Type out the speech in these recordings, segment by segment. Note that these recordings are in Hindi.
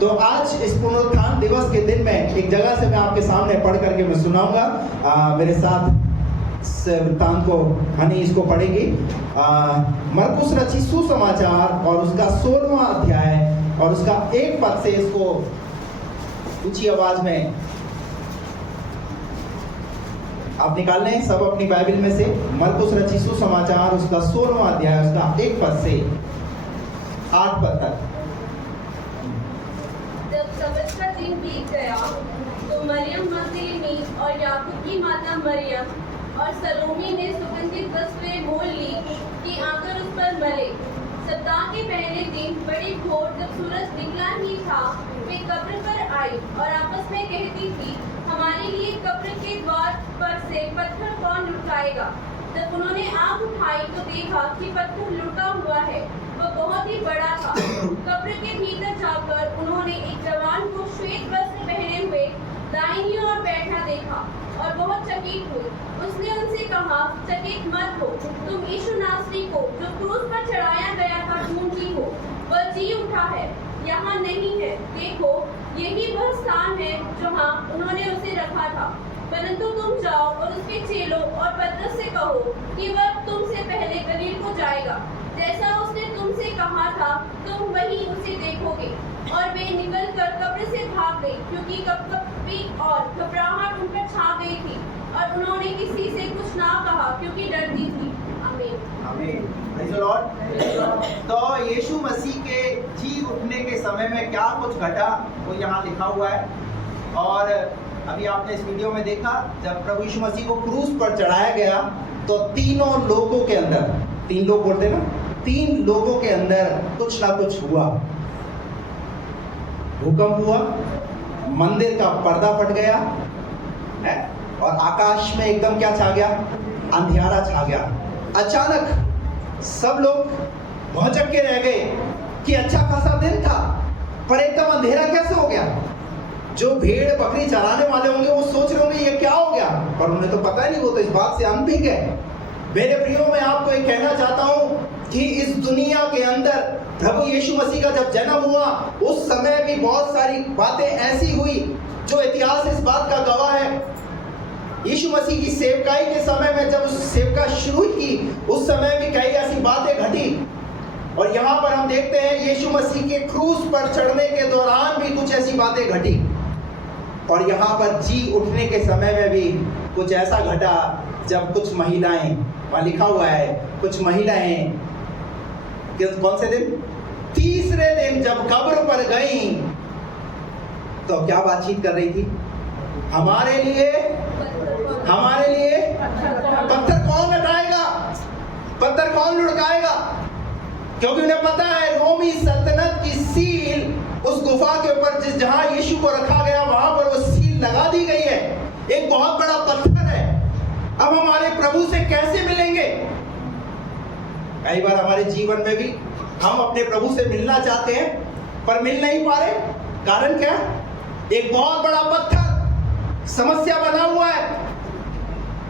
तो आज इस पुनरुत्थान दिवस के दिन में एक जगह से मैं आपके सामने पढ़ करके मैं सुनाऊंगा। मेरे साथ वृत्तांत को हनी इसको पढ़ेगी। मरकुस रचित सुसमाचार और उसका 16वां अध्याय और उसका 1 पद से इसको ऊंची आवाज में आप निकाल लें सब अपनी बाइबल में से। मरकुस रचित सुसमाचार उसका 16वां अध्याय उसका 1 पद से 8 पद तक। जब सबत का दिन बीत गया तो मरियम मगदलीनी और याकूब की माता मरियम और सलोमी ने सुगंधित वस्तुएं मोल ली कि आकर उस पर मले। सप्ताह के पहले दिन बड़ी भोर जब सूरज निकला ही था वे कब्र पर आई और आपस में कहती थी, हमारे लिए कब्र के द्वार पर से पत्थर कौन लुटाएगा। जब उन्होंने आँख उठाई तो देखा कि पत्थर लुटा हुआ है, वह बहुत ही बड़ा था। कब्र के भीतर जाकर उन्होंने एक जवान को श्वेत वस्त्र पहने हुए दाहिनी ओर बैठा देखा और बहुत चकित हुई। उसने उनसे कहा, चकित मत हो, तुम यीशु नासरी को जो क्रूस पर चढ़ाया गया था ढूंढती हो। वह जी उठा है, यहाँ नहीं है। देखो, यही वह स्थान है जहाँ उन्होंने उसे रखा था। परंतु तुम जाओ और उसके चेलों और पतरस से कहो कि वह तुमसे पहले गलील को जाएगा। जैसा उसने तुमसे कहा था तुम वहीं उसे देखोगे। और वे निकलकर कब्र से भाग गई, क्योंकि कँपकँपी और घबराहट उन पर छा गई थी और उन्होंने किसी से कुछ ना कहा क्योंकि डरती थी। आमीन। आमीन। Praise the Lord. तो यीशु मसीह के जी उठने के समय में क्या कुछ घटा वो यहाँ लिखा हुआ है। और अभी आपने इस वीडियो में देखा जब प्रभु यीशु मसीह को क्रूस पर चढ़ाया गया तो तीनों लोगों के अंदर, 3 लोग बोलते ना, 3 लोगों के अंदर कुछ ना कुछ हुआ। भूकंप हुआ, मंदिर का पर्दा फट गया है और आकाश में एकदम क्या छा गया, अंधियारा छा गया। अचानक सब लोग भौचक्के के रह गए कि अच्छा खासा दिन था पर एकदम अंधेरा कैसे हो गया। जो भेड़ बकरी चराने वाले होंगे वो सोच रहे होंगे ये क्या हो गया, पर उन्हें तो पता ही नहीं, वो तो इस बात से अनभिज्ञ है। मेरे प्रियो, मैं आपको ये कहना चाहता हूँ कि इस दुनिया के अंदर प्रभु यीशु मसीह का जब जन्म हुआ उस समय भी बहुत सारी बातें ऐसी हुई जो इतिहास इस बात का गवाह है। यीशु मसीह की सेवकाई के समय में जब उस सेवका शुरू की उस समय भी कई ऐसी बातें घटी। और यहाँ पर हम देखते हैं यीशु मसीह के क्रूस पर चढ़ने के दौरान भी कुछ ऐसी बातें घटी और यहाँ पर जी उठने के समय में भी कुछ ऐसा घटा जब कुछ महिलाएं, वहाँ लिखा हुआ है कुछ महिलाएं कौन से दिन, तीसरे दिन जब कब्र पर गई तो क्या बातचीत कर रही थी, हमारे लिए पत्थर कौन हटाएगा, पत्थर कौन लुढ़काएगा। क्योंकि उन्हें पता है रोमी सल्तनत की सील उस गुफा के ऊपर जहां यीशु को रखा गया वहां पर वो सील लगा दी गई है। एक बहुत बड़ा पत्थर है। अब हमारे प्रभु से कैसे मिलेंगे। कई बार हमारे जीवन में भी हम अपने प्रभु से मिलना चाहते हैं पर मिल नहीं पा रहे। कारण क्या, एक बहुत बड़ा पत्थर समस्या बना हुआ है।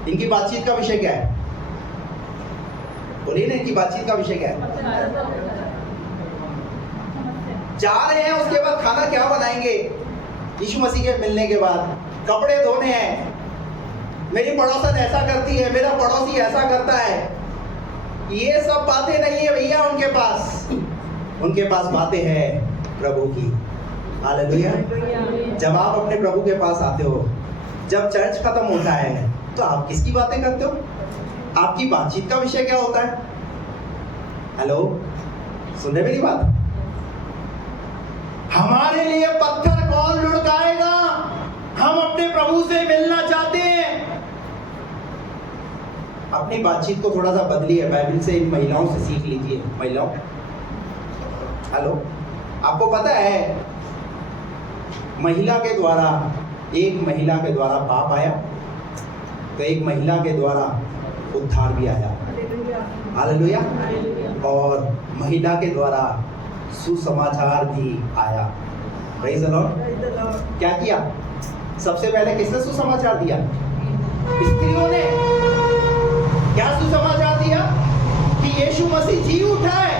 इनकी बातचीत का विषय क्या है, बोलिए ना, इनकी बातचीत का विषय क्या है। जा रहे हैं, उसके बाद खाना क्या बनाएंगे, यीशु मसीह के मिलने के बाद कपड़े धोने हैं, मेरी पड़ोसन ऐसा करती है, मेरा पड़ोसी ऐसा करता है। ये सब बातें नहीं है भैया उनके पास बातें हैं प्रभु की। हालेलुया। जब आप अपने प्रभु के पास आते हो, जब चर्च खत्म होता है तो आप किसकी बातें करते हो, आपकी बातचीत का विषय क्या होता है। हेलो, सुन रहे मेरी बात। हमारे लिए पत्थर कौन लुढ़काएगा, हम अपने प्रभु से मिलना चाहते हैं। अपनी बातचीत को थोड़ा सा बदलिए, बाइबल से इन महिलाओं से सीख लीजिए। महिलाओं, हेलो, आपको पता है महिला के द्वारा, एक महिला के द्वारा पाप आया तो एक महिला के द्वारा उद्धार भी आया। हालेलुया। और महिला के द्वारा सुसमाचार भी आया। Praise the Lord. क्या किया, सबसे पहले किसने सुसमाचार दिया, स्त्रियों ने। क्या सुसमाचार दिया कि यीशु मसीह जी उठा है।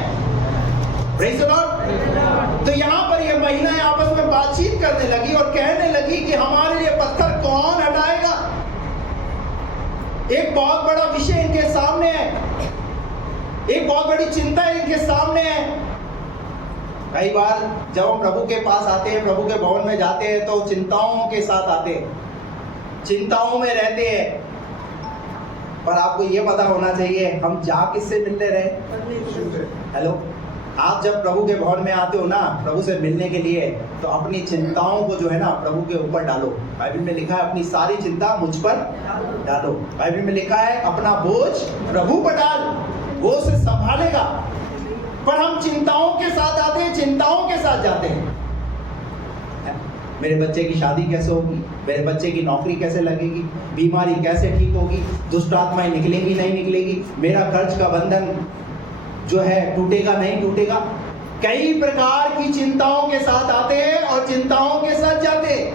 Praise the Lord. तो यहाँ पर ये महिलाएं आपस में में बातचीत करने लगी और कहने लगी कि हमारे लिए पत्थर कौन हटाएगा। एक बहुत बड़ा विषय इनके सामने है, एक बहुत बड़ी चिंता इनके सामने है। कई बार जब हम प्रभु के पास आते हैं, प्रभु के भवन में जाते हैं, तो चिंताओं के साथ आते हैं, चिंताओं में रहते हैं। पर आपको ये पता होना चाहिए हम जा किससे मिलने रहे। हेलो, आप जब प्रभु के भवन में आते हो ना, प्रभु से मिलने के लिए, तो अपनी चिंताओं को जो है ना प्रभु के ऊपर डालो। बाइबल में लिखा है अपनी सारी चिंता मुझ पर डालो। बाइबल में लिखा है अपना बोझ प्रभु पर डाल, वो उसे संभालेगा। पर हम चिंताओं के साथ आते हैं, चिंताओं के साथ जाते हैं। मेरे बच्चे की शादी कैसे होगी, मेरे बच्चे की नौकरी कैसे लगेगी, बीमारी कैसे ठीक होगी, दुष्ट आत्माएं निकलेंगी नहीं निकलेगी, मेरा कर्ज का बंधन जो है टूटेगा नहीं टूटेगा। कई प्रकार की चिंताओं के साथ आते हैं और चिंताओं के साथ जाते हैं।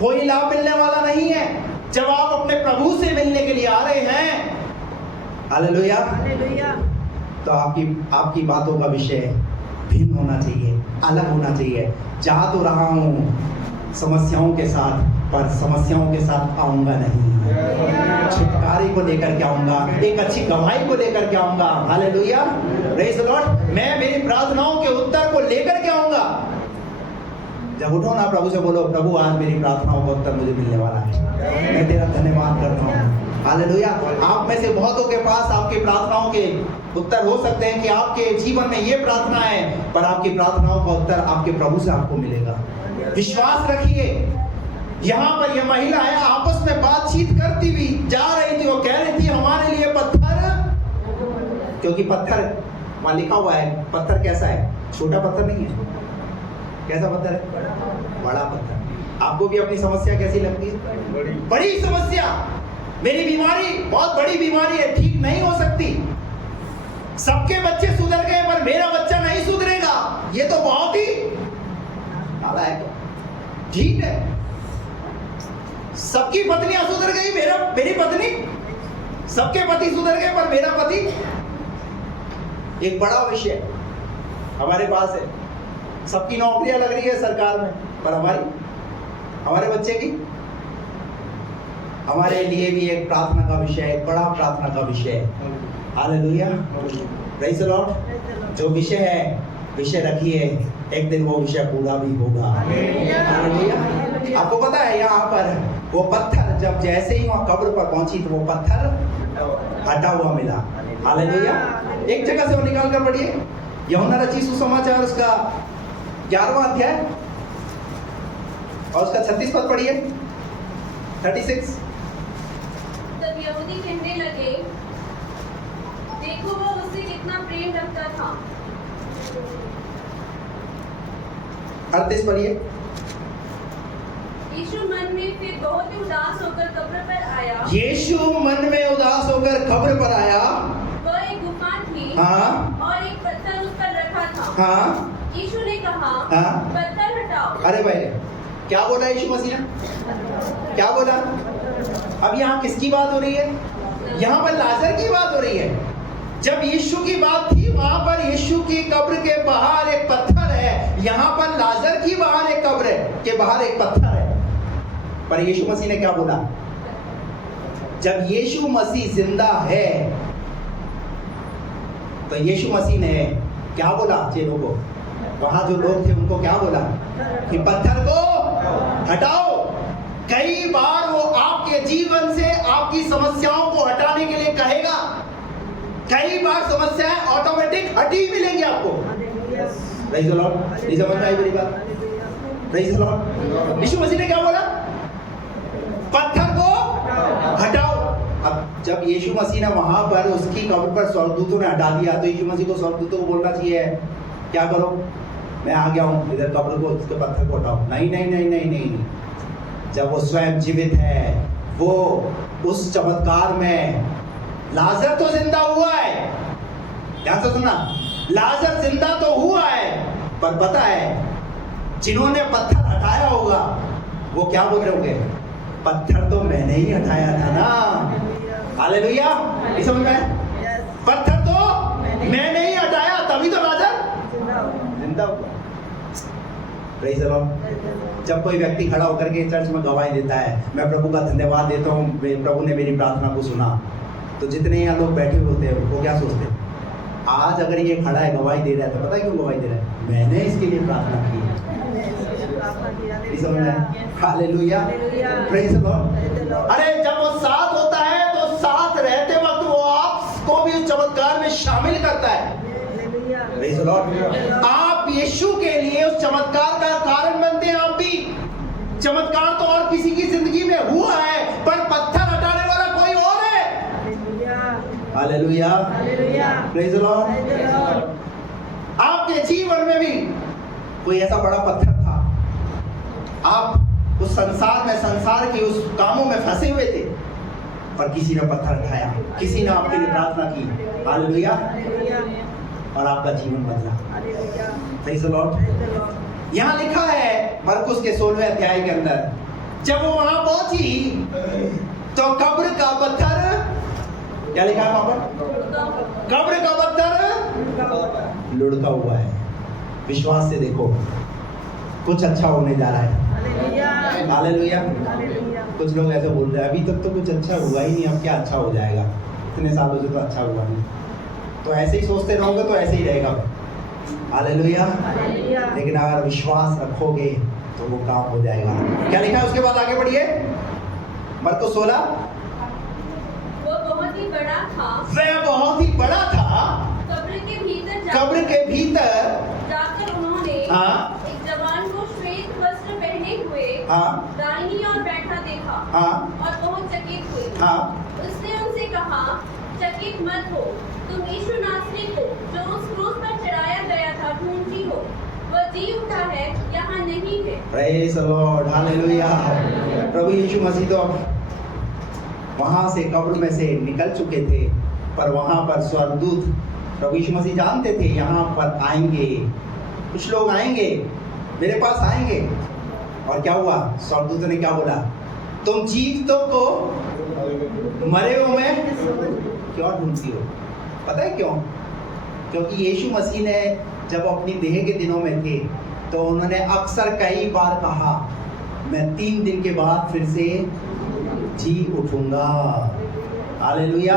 कोई लाभ मिलने वाला नहीं है। जब आप अपने प्रभु से मिलने के लिए आ रहे हैं, हालेलुया, तो आपकी बातों का विषय भिन्न होना चाहिए, अलग होना चाहिए। जा तो रहा हूं समस्याओं के साथ, पर समस्याओं के साथ आऊंगा नहीं, छुटकारे को लेकर के आऊंगा, एक अच्छी गवाही को लेकर के आऊंगा। Hallelujah, praise the Lord. मैं मेरी प्रार्थनाओं के उत्तर को लेकर के आऊंगा। जब उठो ना, प्रभु से बोलो, प्रभु आज मेरी प्रार्थनाओं का उत्तर मुझे मिलने वाला है, मैं तेरा धन्यवाद करता हूँ। हालेलुया। आप में से बहुतों के पास आपकी प्रार्थनाओं के उत्तर हो सकते हैं कि आपके जीवन में ये प्रार्थना है, पर आपकी प्रार्थनाओं का उत्तर आपके प्रभु से आपको मिलेगा। विश्वास रखिए। यहाँ पर यह महिला है, आपस में बातचीत करती हुई जा रही थी। वो कह रही थी हमारे लिए पत्थर, क्योंकि पत्थर वहां लिखा हुआ है। पत्थर कैसा है? छोटा पत्थर नहीं है। कैसा पत्थर है? बड़ा पत्थर। आपको भी अपनी समस्या कैसी लगती है? बड़ी समस्या। मेरी बीमारी बहुत बड़ी बीमारी है, ठीक नहीं हो सकती। सबके बच्चे सुधर गए पर मेरा बच्चा नहीं सुधरेगा, ये तो बहुत ही नालायक है। ठीक है, सबकी पत्नियां सुधर गई, मेरी पत्नी, सबके पति सुधर गए पर मेरा पति। एक बड़ा विषय हमारे पास है। सबकी नौकरियां लग रही है सरकार में, पर हमारे बच्चे की, हमारे लिए भी एक प्रार्थना का विषय है, बड़ा प्रार्थना का विषय है। Hallelujah, praise the Lord. जो विषय है, विषय रखिए, एक दिन वो विषय पूरा भी होगा। हालेलुया। आपको पता है यहाँ पर वो पत्थर जब जैसे ही वहाँ कब्र पर पहुंची तो वो पत्थर हटा हुआ मिला। हालेलुया। एक जगह से वो निकाल कर पढ़िए, यूहन्ना रचित सुसमाचार उसका 11वां अध्याय और उसका 36 पद पढ़िए, 36। तब यहूदी कहने लगे, देखो वो मुझसे कितना प्रेम रखता था। 38 पढ़िए। यीशु मन में फिर बहुत ही उदास होकर कब्र पर आया। यीशु मन में उदास होकर कब्र पर आया। वह एक गुफा थी, हाँ, और एक पत्थर उस पर रखा था। हाँ, यीशु ने कहा, हाँ, पत्थर हटाओ। अरे भाई, क्या बोला यीशु मसीह ने? क्या बोला? अब यहाँ किसकी बात हो रही है? यहाँ पर लाजर की बात हो रही है। जब यीशु की बात थी वहां पर यीशु की कब्र के बाहर एक पत्थर है, यहाँ पर लाजर की बाहर एक कब्र के बाहर एक पत्थर है। पर यीशु मसीह ने क्या बोला? जब यीशु मसीह जिंदा है तो यीशु मसीह ने क्या बोला चेलों को? वहां जो लोग थे उनको क्या बोला? कि पत्थर को हटाओ। कई बार वो आपके जीवन से आपकी समस्याओं को हटाने के लिए कहेगा। कई बार समस्याएं ऑटोमेटिक हटी मिलेंगी आपको। Praise the lord. नहीं समझ में आई मेरी बात? Praise the lord. यीशु मसीह ने क्या बोला? पत्थर को हटाओ। अब जब यीशु मसीह ने वहां पर उसकी कब्र पर स्वर्गदूतों ने हटा दिया तो यीशु मसीह को स्वर्गदूतों को बोलना चाहिए क्या करो, मैं आ गया हूं, इधर कब्र को उसके पत्थर को हटाओ। नहीं नहीं नहीं नहीं नहीं। जब वो स्वयं जीवित है, वो उस चमत्कार में, लाजर तो जिंदा हुआ है, ध्यान से सुनना, लाजर जिंदा तो हुआ है, पर पता है जिन्होंने पत्थर हटाया होगा वो क्या बोल रहे होंगे? पत्थर तो मैंने ही हटाया था ना। हालेलुया। ये समझ में आया? पत्थर तो मैंने ही हटाया, तभी तो लाजर जिंदा हुआ। Praise the Lord. जब कोई व्यक्ति खड़ा होकर के चर्च में गवाही देता है, मैं प्रभु का धन्यवाद देता हूँ, प्रभु ने मेरी प्रार्थना को सुना, तो जितने यहाँ लोग बैठे हुए होते हैं वो क्या सोचते हैं? आज अगर ये खड़ा है गवाही दे रहा है तो पता है क्यों गवाही दे रहा है? मैंने इसके लिए प्रार्थना की है। समझ में? Hallelujah, praise the Lord. अरे जब वो साथ होता है तो साथ रहते वक्त वो आपको भी उस चमत्कार में शामिल करता है। Praise the Lord. आप यीशु के लिए उस चमत्कार का कारण बनते हैं। आप भी चमत्कार तो और किसी की जिंदगी में हुआ है, पर पत्थर हटाने वाला कोई और है। Hallelujah, praise the Lord. आपके जीवन में भी कोई ऐसा बड़ा पत्थर था, आप उस संसार में, संसार की उस कामों में फंसे हुए थे, पर किसी ने पत्थर उठाया, किसी ने आपके लिए प्रार्थना की। हालेलुया, और आपका जीवन बदला। Praise the Lord. यहाँ लिखा है मरकुस के 16वें अध्याय के अंदर, जब वो वहां पहुंची तो कब्र का पत्थर, क्या लिखा है वहां पर? कब्र का पत्थर लुढ़का हुआ है। विश्वास से देखो, कुछ अच्छा होने जा रहा है। हालेलुया। कुछ लोग ऐसे बोल रहे हैं अभी तक तो कुछ अच्छा हुआ ही नहीं, अब क्या अच्छा हो जाएगा, इतने सालों से तो अच्छा हुआ नहीं। तो ऐसे ही सोचते रहोगे तो ऐसे ही रहेगा। हालेलुया। लेकिन अगर विश्वास रखोगे तो वो काम हो जाएगा। क्या लिखा है उसके बाद? आगे बढ़िए, मरकुस 16। वो बहुत ही बड़ा था, वह बहुत ही बड़ा था, कब्र के भीतर जाकर उन्होंने एक जवान को श्वेत वस्त्र पहने हुए दाहिनी ओर बैठा देखा और बहुत चकित हुए। उसने उनसे कहा, चकित मत हो, तुम यीशु नासरी को जो उस क्रूस पर चढ़ाया गया था ढूंढती हो, वह जी उठा है, यहाँ नहीं है। Praise the lord, hallelujah. प्रभु यीशु मसीह तो वहां से कब्र में से निकल चुके थे, पर वहां पर स्वर्गदूत प्रभु यीशु मसीह जानते थे यहाँ पर आएंगे, कुछ लोग आएंगे, मेरे पास आएंगे। और क्या हुआ? स्वर्गदूत ने क्या बोला? तुम जीवितों को मरे हुए में क्यों ढूंढती हो? पता है क्यों? क्योंकि यीशु मसीह ने जब अपनी देह के दिनों में थे तो उन्होंने अक्सर कई बार कहा, मैं 3 दिन के बाद फिर से जी उठूंगा। हालेलुया,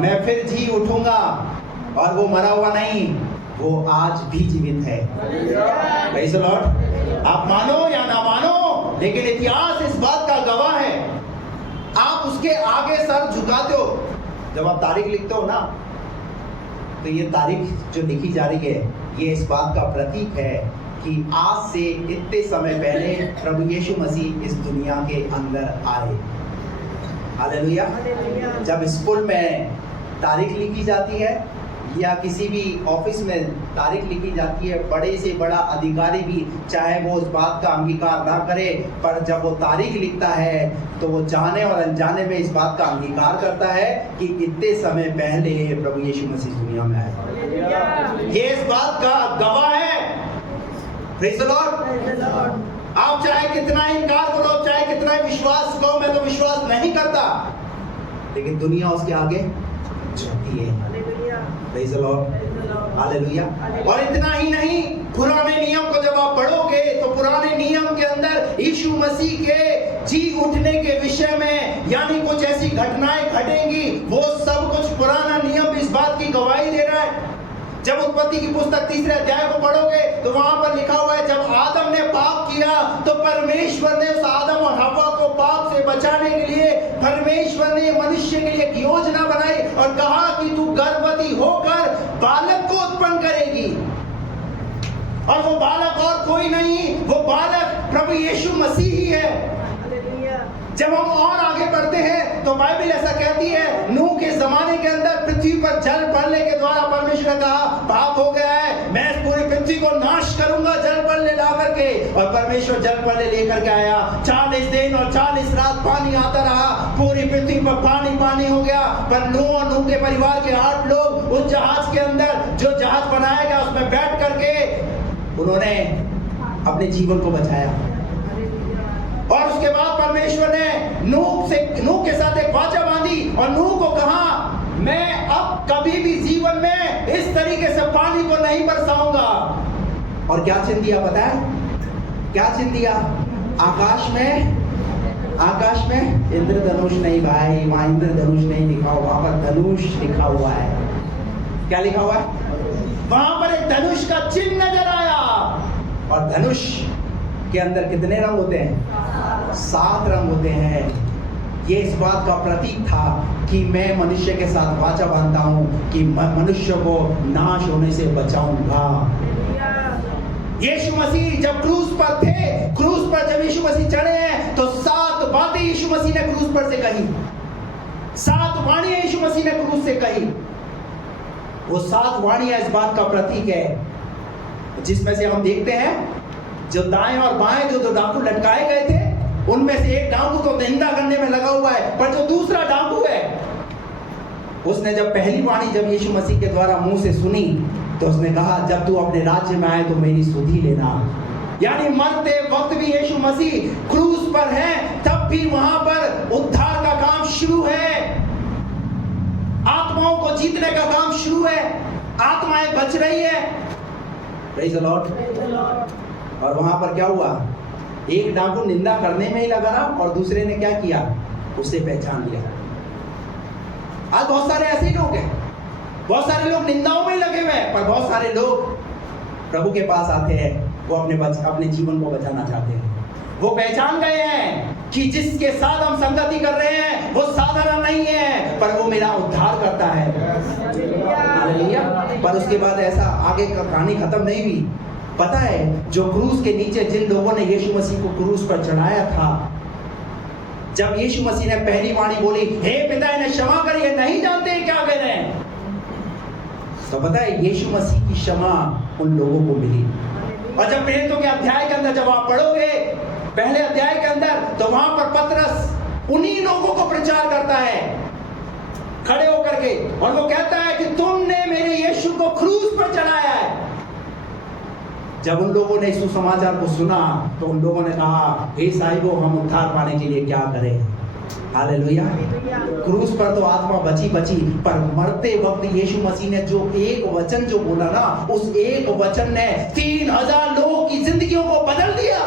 मैं फिर जी उठूंगा। और वो मरा हुआ नहीं, वो आज भी जीवित है। Praise the Lord. आप मानो या ना मानो, लेकिन इतिहास इस बात का गवाह है। आप उसके आगे सर झुकाते हो। जब आप तारीख लिखते हो ना, तो ये तारीख जो लिखी जा रही है, ये इस बात का प्रतीक है कि आज से इतने समय पहले प्रभु यीशु मसीह इस दुनिया के अंदर आए। हालेलुया। जब स्कूल में तारीख लिखी जाती है या किसी भी ऑफिस में तारीख लिखी जाती है, बड़े से बड़ा अधिकारी भी चाहे वो उस बात का अंगीकार ना करे, पर जब वो तारीख लिखता है तो वो जाने और अनजाने में इस बात का अंगीकार करता है कि इतने समय पहले प्रभु यीशु मसीह दुनिया में आए। ये इस बात का गवाह है। Praise the Lord. आप चाहे कितना इनकार करो, चाहे कितना विश्वास करो, मैं तो विश्वास नहीं करता, लेकिन दुनिया उसके आगे झुकती है। Praise the lord, hallelujah. और इतना ही नहीं, पुराने नियम को जब आप पढ़ोगे तो पुराने नियम के अंदर यीशु मसीह के जी उठने के विषय में यानी कुछ ऐसी घटनाएं घटेंगी, वो सब कुछ पुराना नियम इस बात की गवाही दे रहा है। जब उत्पत्ति की पुस्तक 3 अध्याय को पढ़ोगे तो वहां पर लिखा हुआ है, जब आदम ने पाप किया तो परमेश्वर ने उस आदम और हव्वा को पाप से बचाने के लिए परमेश्वर ने मनुष्य के लिए एक योजना बनाई और कहा कि तू गर्भवती होकर बालक को उत्पन्न करेगी। और वो बालक और कोई नहीं, वो बालक प्रभु यीशु मसीह ही है। जब हम और आगे बढ़ते हैं तो बाइबल ऐसा कहती है, नूह के जमाने के अंदर पृथ्वी पर जल बढ़ने के द्वारा परमेश्वर ने कहा पाप हो गया है, मैं इस पूरी पृथ्वी को नाश करूंगा जल पल्ले ला करके। और परमेश्वर जल पल्ले लेकर के आया। 40 दिन और 40 रात पानी आता रहा, पूरी पृथ्वी पर पानी पानी हो गया। पर नूह और नूह के परिवार के 8 लोग उस जहाज के अंदर, जो जहाज बनाया गया उसमें बैठ करके उन्होंने अपने जीवन को बचाया। और उसके बाद परमेश्वर ने नूह के साथ एक वाचा बांधी और नूह को कहा, मैं अब कभी भी जीवन में इस तरीके से पानी को नहीं बरसाऊंगा। और क्या चिन्ह दिया पता है? क्या चिन्ह दिया? आकाश में इंद्रधनुष नहीं भाई, वहां इंद्रधनुष नहीं लिखा हुआ, वहां पर धनुष लिखा हुआ है। क्या लिखा हुआ है? वहां पर एक धनुष का चिन्ह नजर आया। और धनुष के अंदर कितने रंग होते हैं? 7 रंग होते हैं। ये इस बात का प्रतीक था कि मैं मनुष्य के साथ वाचा बांधता हूं कि मनुष्य को नाश होने से बचाऊंगा। यीशु मसीह जब क्रूस पर थे, क्रूस पर जब यीशु मसीह चढ़े हैं, तो 7 बातें यीशु मसीह ने क्रूस पर से कही, 7 वाणियां यीशु मसीह ने क्रूस से कही। वो 7 वाणियां इस बात का प्रतीक है, जिसमें से हम देखते हैं जो दाएं और बाएं जो डाकू लटकाए गए थे, उनमें से एक डाकू तो निंदा करने में लगा हुआ है, पर जो दूसरा डाकू है, उसने जब पहली वाणी जब यीशु मसीह के द्वारा मुंह से सुनी, तो उसने कहा जब तू अपने राज्य में आए तो मेरी सुधि लेना। यानी मरते वक्त भी यीशु मसीह क्रूस पर है, तब भी वहां पर उद्धार का काम शुरू है, आत्माओं को जीतने का काम शुरू है, आत्माएं बच रही है। Praise the Lord. और वहां पर क्या हुआ? एक डाकू निंदा करने में ही लगा रहा और दूसरे ने क्या किया? उसे पहचान लिया। आज बहुत सारे ऐसे ही लोग हैं, बहुत सारे लोग निंदाओं में लगे हुए हैं, पर बहुत सारे लोग प्रभु के पास आते हैं, वो अपने जीवन को बचाना चाहते हैं। वो पहचान गए हैं कि जिसके साथ हम संगति कर रहे हैं वो साधारण नहीं है, पर वो मेरा उद्धार करता है। हालेलुया। पर उसके बाद ऐसा आगे का कहानी खत्म नहीं हुई। पता है, जो क्रूस के नीचे जिन लोगों ने यीशु मसीह को क्रूस पर चढ़ाया था, जब यीशु मसीह ने पहली वाणी बोली, हे पिता इन्हें क्षमा करिए, नहीं जानते क्या कर रहे हैं, तो पता है यीशु मसीह की क्षमा उन लोगों को मिली। और जब प्रेरितों के अध्याय के अंदर जब आप पढ़ोगे पहले अध्याय के अंदर, तो वहां पर पतरस उन्हीं लोगों को प्रचार करता है खड़े होकर के, और वो कहता है कि तुमने मेरे यीशु को क्रूस पर चढ़ाया है। जब उन लोगों ने सुसमाचार को सुना, तो उन लोगों ने कहा, हे साहिबो, हम उद्धार पाने के लिए क्या करें? हालेलुया। क्रूस पर तो आत्मा बची, पर मरते वक्त यीशु मसीह ने जो एक वचन जो बोला ना, उस एक वचन ने 3000 लोगों की जिंदगियों को बदल दिया।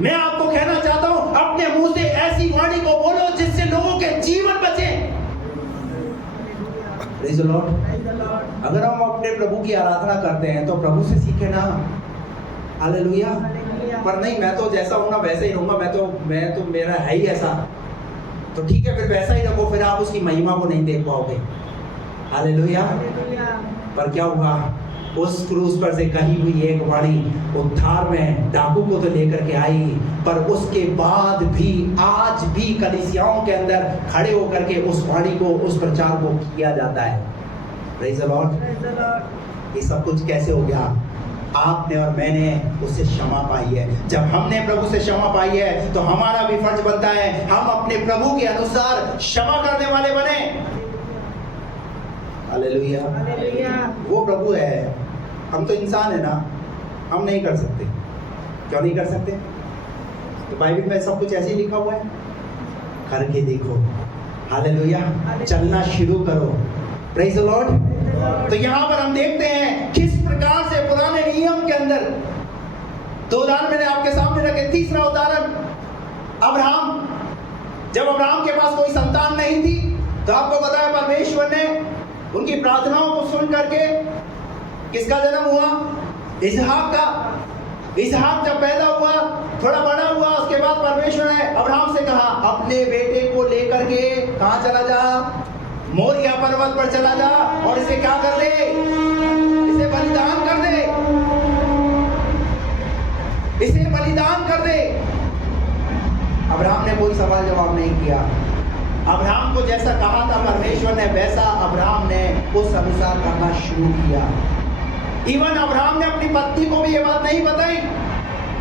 मैं आपको कहना चाहता हूं, अपने मुंह से ऐसी वाणी को बोलो जिससे लोगों के जीवन बचे। Praise the Lord. अगर हम अपने प्रभु की आराधना करते हैं तो प्रभु से सीखे ना। हालेलुया। पर नहीं, मैं तो जैसा हूं ना वैसे ही रहूंगा, मैं तो मेरा है ही ऐसा, तो ठीक है, फिर वैसा ही रखो, फिर आप उसकी महिमा को नहीं देख पाओगे। हालेलुया। पर क्या हुआ? उस क्रूस पर से कही हुई एक वाणी उद्धार में डाकू को तो लेकर के आई, पर उसके बाद भी आज भी कलीसियाओं के अंदर खड़े होकर के उस वाणी को, उस प्रचार को किया जाता है। Praise the Lord. ये सब कुछ कैसे हो गया? आपने और मैंने उससे क्षमा पाई है। जब हमने प्रभु से क्षमा पाई है, तो हमारा भी फर्ज बनता है हम अपने प्रभु के अनुसार क्षमा करने वाले बने। हालेलुया। वो प्रभु है, हम तो इंसान है ना, हम नहीं कर सकते। क्यों नहीं कर सकते? तो बाइबल में सब कुछ ऐसे ही लिखा हुआ है, करके देखो। हालेलुया। चलना शुरू करो। Praise the Lord. तो यहाँ पर हम देखते हैं किस प्रकार से पुराने नियम के अंदर 2 उदाहरण मैंने आपके सामने रखे। तीसरा उदाहरण, अब्राहम। जब अब्राहम के पास कोई संतान नहीं थी, तो आपको पता है परमेश्वर ने उनकी प्रार्थनाओं को सुन करके किसका जन्म हुआ? इसहाक का। इसहाक जब पैदा हुआ, थोड़ा बड़ा हुआ, उसके बाद परमेश्वर ने अब्राहम से कहा, अपने बेटे को लेकर के कहां चला जा? मोरिया पर्वत पर चला जा, और इसे क्या कर दे? इसे बलिदान कर दे, इसे बलिदान कर दे। अब्राहम ने कोई सवाल जवाब नहीं किया। अब्राहम को जैसा कहा था परमेश्वर ने, वैसा अब्राहम ने उस अनुसार करना शुरू किया। इवन अब्राहम ने अपनी पत्नी को भी ये बात नहीं बताई।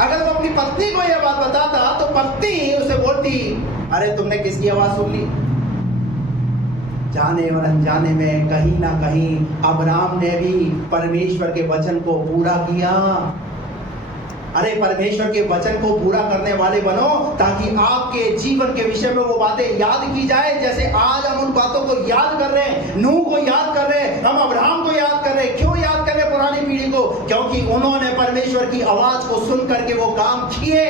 अगर वो अपनी पत्नी को ये बात बताता, तो पत्नी उसे बोलती, अरे तुमने किसकी आवाज सुन ली? जाने और अनजाने में कहीं ना कहीं अब्राहम ने भी परमेश्वर के वचन को पूरा किया। अरे परमेश्वर के वचन को पूरा करने वाले बनो, ताकि आपके जीवन के विषय में वो बातें याद की जाए। जैसे आज हम उन बातों को याद कर रहे हैं, नूह को याद कर रहे हैं, हम अब्राहम को याद कर रहे हैं। क्यों याद कर रहे हैं? पुरानी पीढ़ी को, क्योंकि उन्होंने परमेश्वर की आवाज को सुन करके वो काम किए।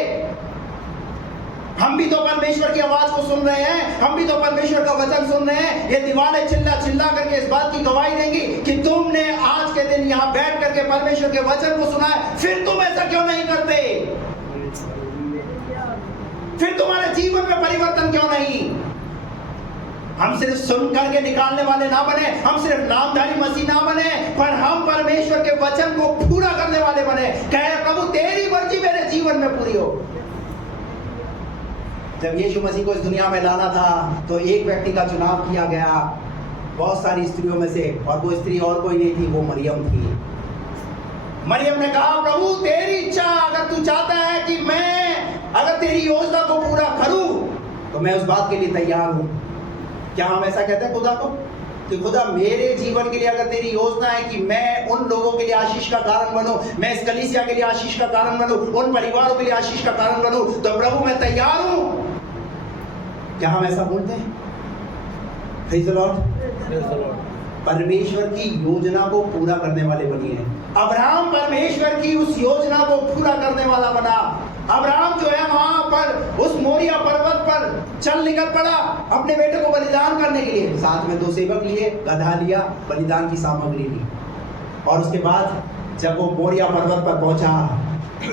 हम भी तो परमेश्वर की आवाज को सुन रहे हैं, हम भी तो परमेश्वर का वचन सुन रहे हैं। ये दीवाने चिल्ला चिल्ला करके इस बात की गवाही देंगी कि तुमने आज के दिन यहाँ बैठ करके परमेश्वर के वचन को सुना है, फिर तुम ऐसा क्यों नहीं करते? फिर तुम्हारे जीवन में परिवर्तन क्यों नहीं? हम सिर्फ सुन करके निकालने वाले ना बने, हम सिर्फ नामधारी मसीह ना बने, पर हम परमेश्वर के वचन को पूरा करने वाले बने। कहे प्रभु तेरी मर्जी मेरे जीवन में पूरी हो। जब यीशु मसीह को इस दुनिया में लाना था तो एक व्यक्ति का चुनाव किया गया बहुत सारी स्त्रियों में से, और वो स्त्री और कोई नहीं थी, वो मरियम थी। मरियम ने कहा प्रभु तेरी इच्छा, अगर तू चाहता है कि मैं अगर तेरी योजना को पूरा करूं तो मैं उस बात के लिए तैयार हूं। क्या हम ऐसा कहते हैं खुदा को कि खुदा मेरे जीवन के लिए अगर तेरी योजना है कि मैं उन लोगों के लिए आशीष का कारण बनूं, मैं इस कलीसिया के लिए आशीष का कारण बनूं, उन परिवारों के लिए आशीष का कारण बनूं, तो प्रभु मैं तैयार हूं। क्या हम ऐसा बोलते हैं? Praise the Lord. परमेश्वर की योजना को पूरा करने वाले बनिए। अब्राहम परमेश्वर की उस योजना को पूरा करने वाला बना। अब्राहम जो है वहां पर उस मोरिया पर्वत पर चल निकल पड़ा अपने बेटे को बलिदान करने के लिए। साथ में 2 सेवक लिए, गधा लिया, बलिदान की सामग्री ली, और उसके बाद जब वो मोरिया पर्वत पर पहुंचा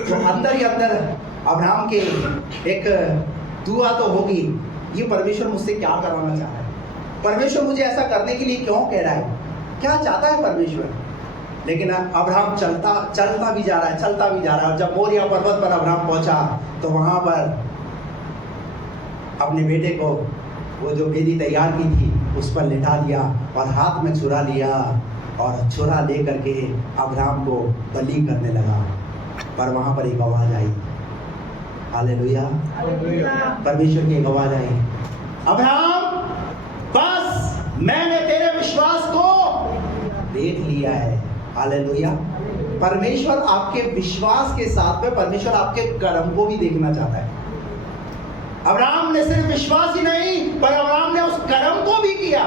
तो अंदर ही अंदर अब्राहम के एक दुआ तो होगी, ये परमेश्वर मुझसे क्या कराना चाह रहा है, परमेश्वर मुझे ऐसा करने के लिए क्यों कह रहा है, क्या चाहता है परमेश्वर। लेकिन अब्राहम चलता भी जा रहा है। जब मोरिया पर्वत पर अब्राहम पहुंचा तो वहां पर अपने बेटे को, वो जो वेदी तैयार की थी, उस पर लिटा दिया और हाथ में छुरा लिया, और छुरा ले करके अब्राहम को बलि करने लगा। पर वहां पर एक आवाज आई, हालेलुया, परमेश्वर की एक आवाज आई, अब्राहम बस मैंने तेरे विश्वास को देख लिया है। हालेलुया। परमेश्वर आपके विश्वास के साथ में परमेश्वर आपके कर्म को भी देखना चाहता है। अब्राहम ने सिर्फ विश्वास ही नहीं, पर अब्राहम ने उस कर्म को भी किया,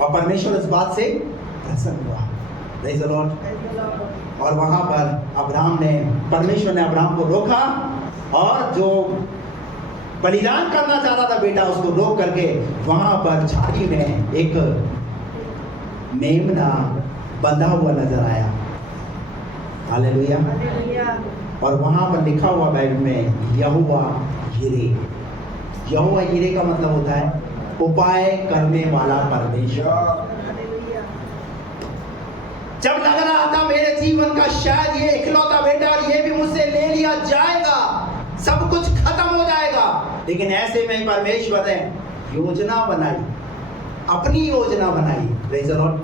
और परमेश्वर इस बात से प्रसन्न हुआ। Praise the Lord. और वहां पर अब्राहम ने, परमेश्वर ने अब्राहम को रोका, और जो बलिदान करना चाहता था बेटा, उसको रोक करके वहां पर झाड़ी में एक मेमना बंधा हुआ नजर आया। हालेलुया। और वहां पर लिखा हुआ बाइबल में यहोवा यिरे। यहोवा यिरे का मतलब होता है उपाय करने वाला परमेश्वर। जब लग रहा था मेरे जीवन का शायद ये इकलौता बेटा और ये भी मुझसे ले लिया जाएगा, सब कुछ खत्म हो जाएगा, लेकिन ऐसे में परमेश्वर ने योजना बनाई, अपनी योजना बनाई। Praise the Lord.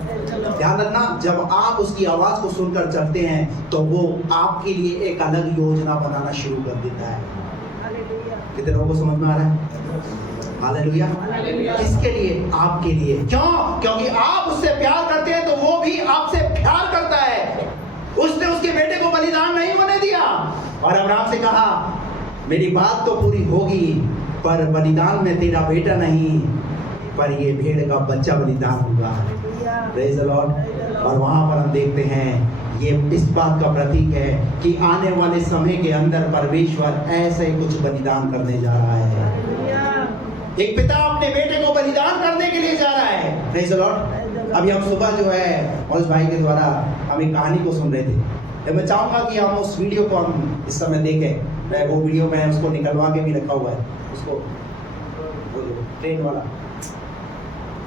ध्यान रखना, जब आप उसकी आवाज को सुनकर चलते हैं तो वो आपके लिए एक अलग योजना बनाना शुरू कर देता है। कितने लोगों को समझ में आ रहा है? हालेलुया। किसके लिए? आपके लिए। क्यों? क्योंकि आप उससे प्यार करते हैं तो वो भी आपसे प्यार करता है। उसने उसके बेटे को बलिदान नहीं होने दिया, और अब्राहम से कहा मेरी बात तो पूरी होगी, पर बलिदान में तेरा बेटा नहीं, पर ये भेड़ का बच्चा बलिदान होगा। Praise the Lord. और वहां पर हम देखते हैं ये इस बात का प्रतीक है कि आने वाले समय के अंदर परमेश्वर ऐसे कुछ बलिदान करने जा रहा है। एक पिता अपने बेटे को बलिदान करने के लिए जा रहा है। Praise the Lord. अभी हम सुबह जो है मौलवी भाई के द्वारा हम एक कहानी को सुन रहे थे। मैं चाहूंगा कि हम उस वीडियो को हम इस समय देखें। मैं वो वीडियो में उसको निकलवा के भी रखा हुआ है, उसको ट्रेन वाला,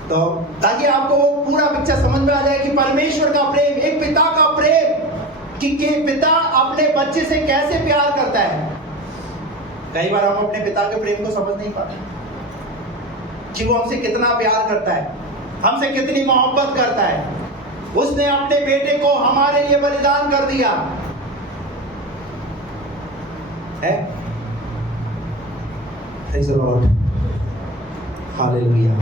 तो ताकि आपको वो पूरा पिक्चर समझ में आ जाए कि परमेश्वर का प्रेम, एक पिता का प्रेम, कि पिता अपने बच्चे से कैसे प्यार करता है। कई बार हम अपने पिता के प्रेम को समझ नहीं पाते कि वो हमसे कितना प्यार करता है, हमसे कितनी मोहब्बत करता है। उसने अपने बेटे को हमारे लिए बलिदान कर दिया है। Praise the lord. हालेलुया।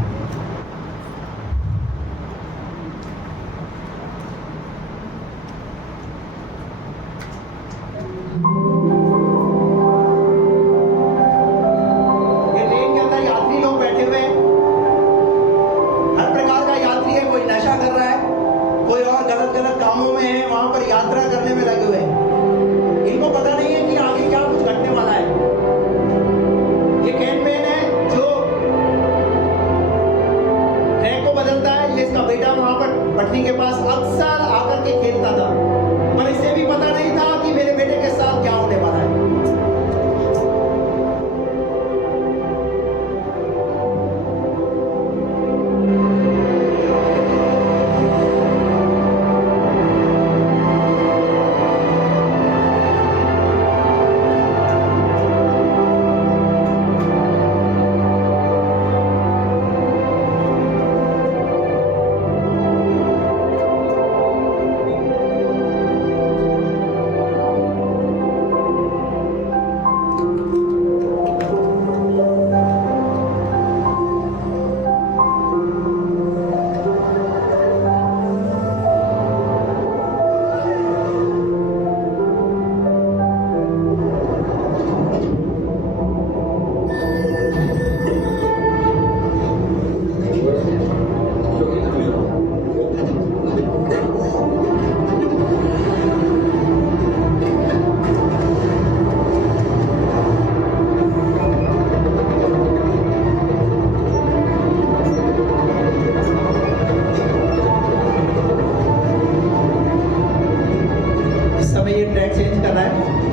ये ट्रैक चेंज कर रहा है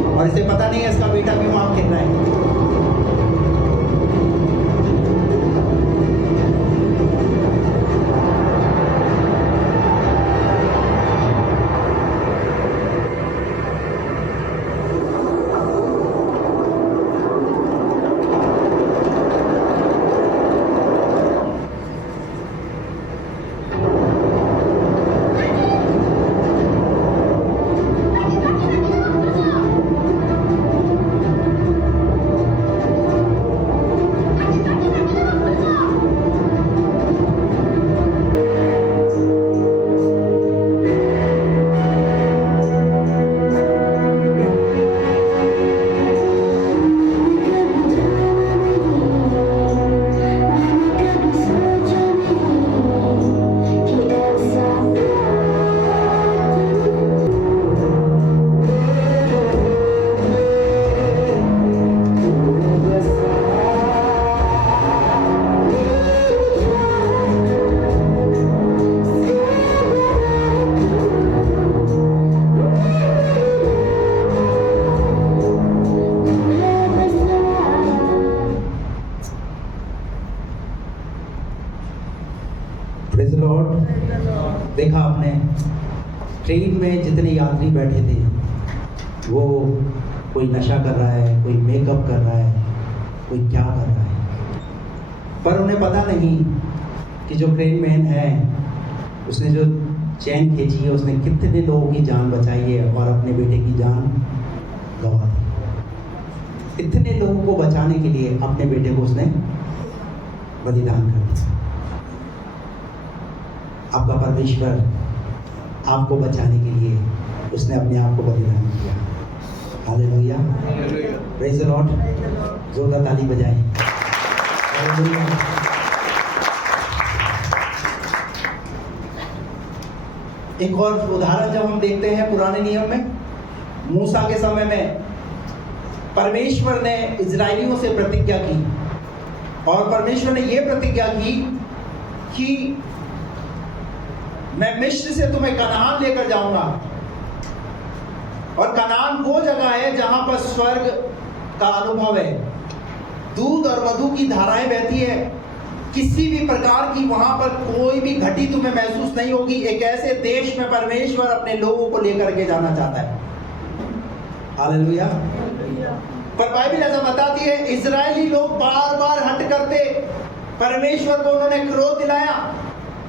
और इसे पता नहीं है इसका बेटा भी वहाँ खेल रहा है। Praise the Lord. देखा आपने ट्रेन में जितने यात्री बैठे थे वो कोई नशा कर रहा है, कोई मेकअप कर रहा है, कोई क्या कर रहा है, पर उन्हें पता नहीं कि जो ट्रेन मैन है उसने जो चैन खींची है उसने कितने लोगों की जान बचाई है और अपने बेटे की जान गंवा दी। इतने लोगों को बचाने के लिए अपने बेटे को उसने बलिदान कर दिया। आपका परमेश्वर आपको बचाने के लिए उसने अपने आप को बलिदान किया। Hallelujah, praise the Lord. जोरदार ताली बजाएं। हालेलुया। एक और उदाहरण जब हम देखते हैं पुराने नियम में, मूसा के समय में परमेश्वर ने इजरायलियों से प्रतिज्ञा की और परमेश्वर ने यह प्रतिज्ञा की कि मैं मिस्र से तुम्हें कनान लेकर जाऊंगा और कनान वो जगह है जहां पर स्वर्ग का अनुभव है, दूध और मधु की धाराएं बहती है, किसी भी प्रकार की वहां पर कोई भी घटी तुम्हें महसूस नहीं होगी। एक ऐसे देश में परमेश्वर अपने लोगों को लेकर के जाना चाहता है। हालेलुया। पर बाइबल ऐसा बताती है इजरायली लोग बार बार हट करते, परमेश्वर को उन्होंने क्रोध दिलाया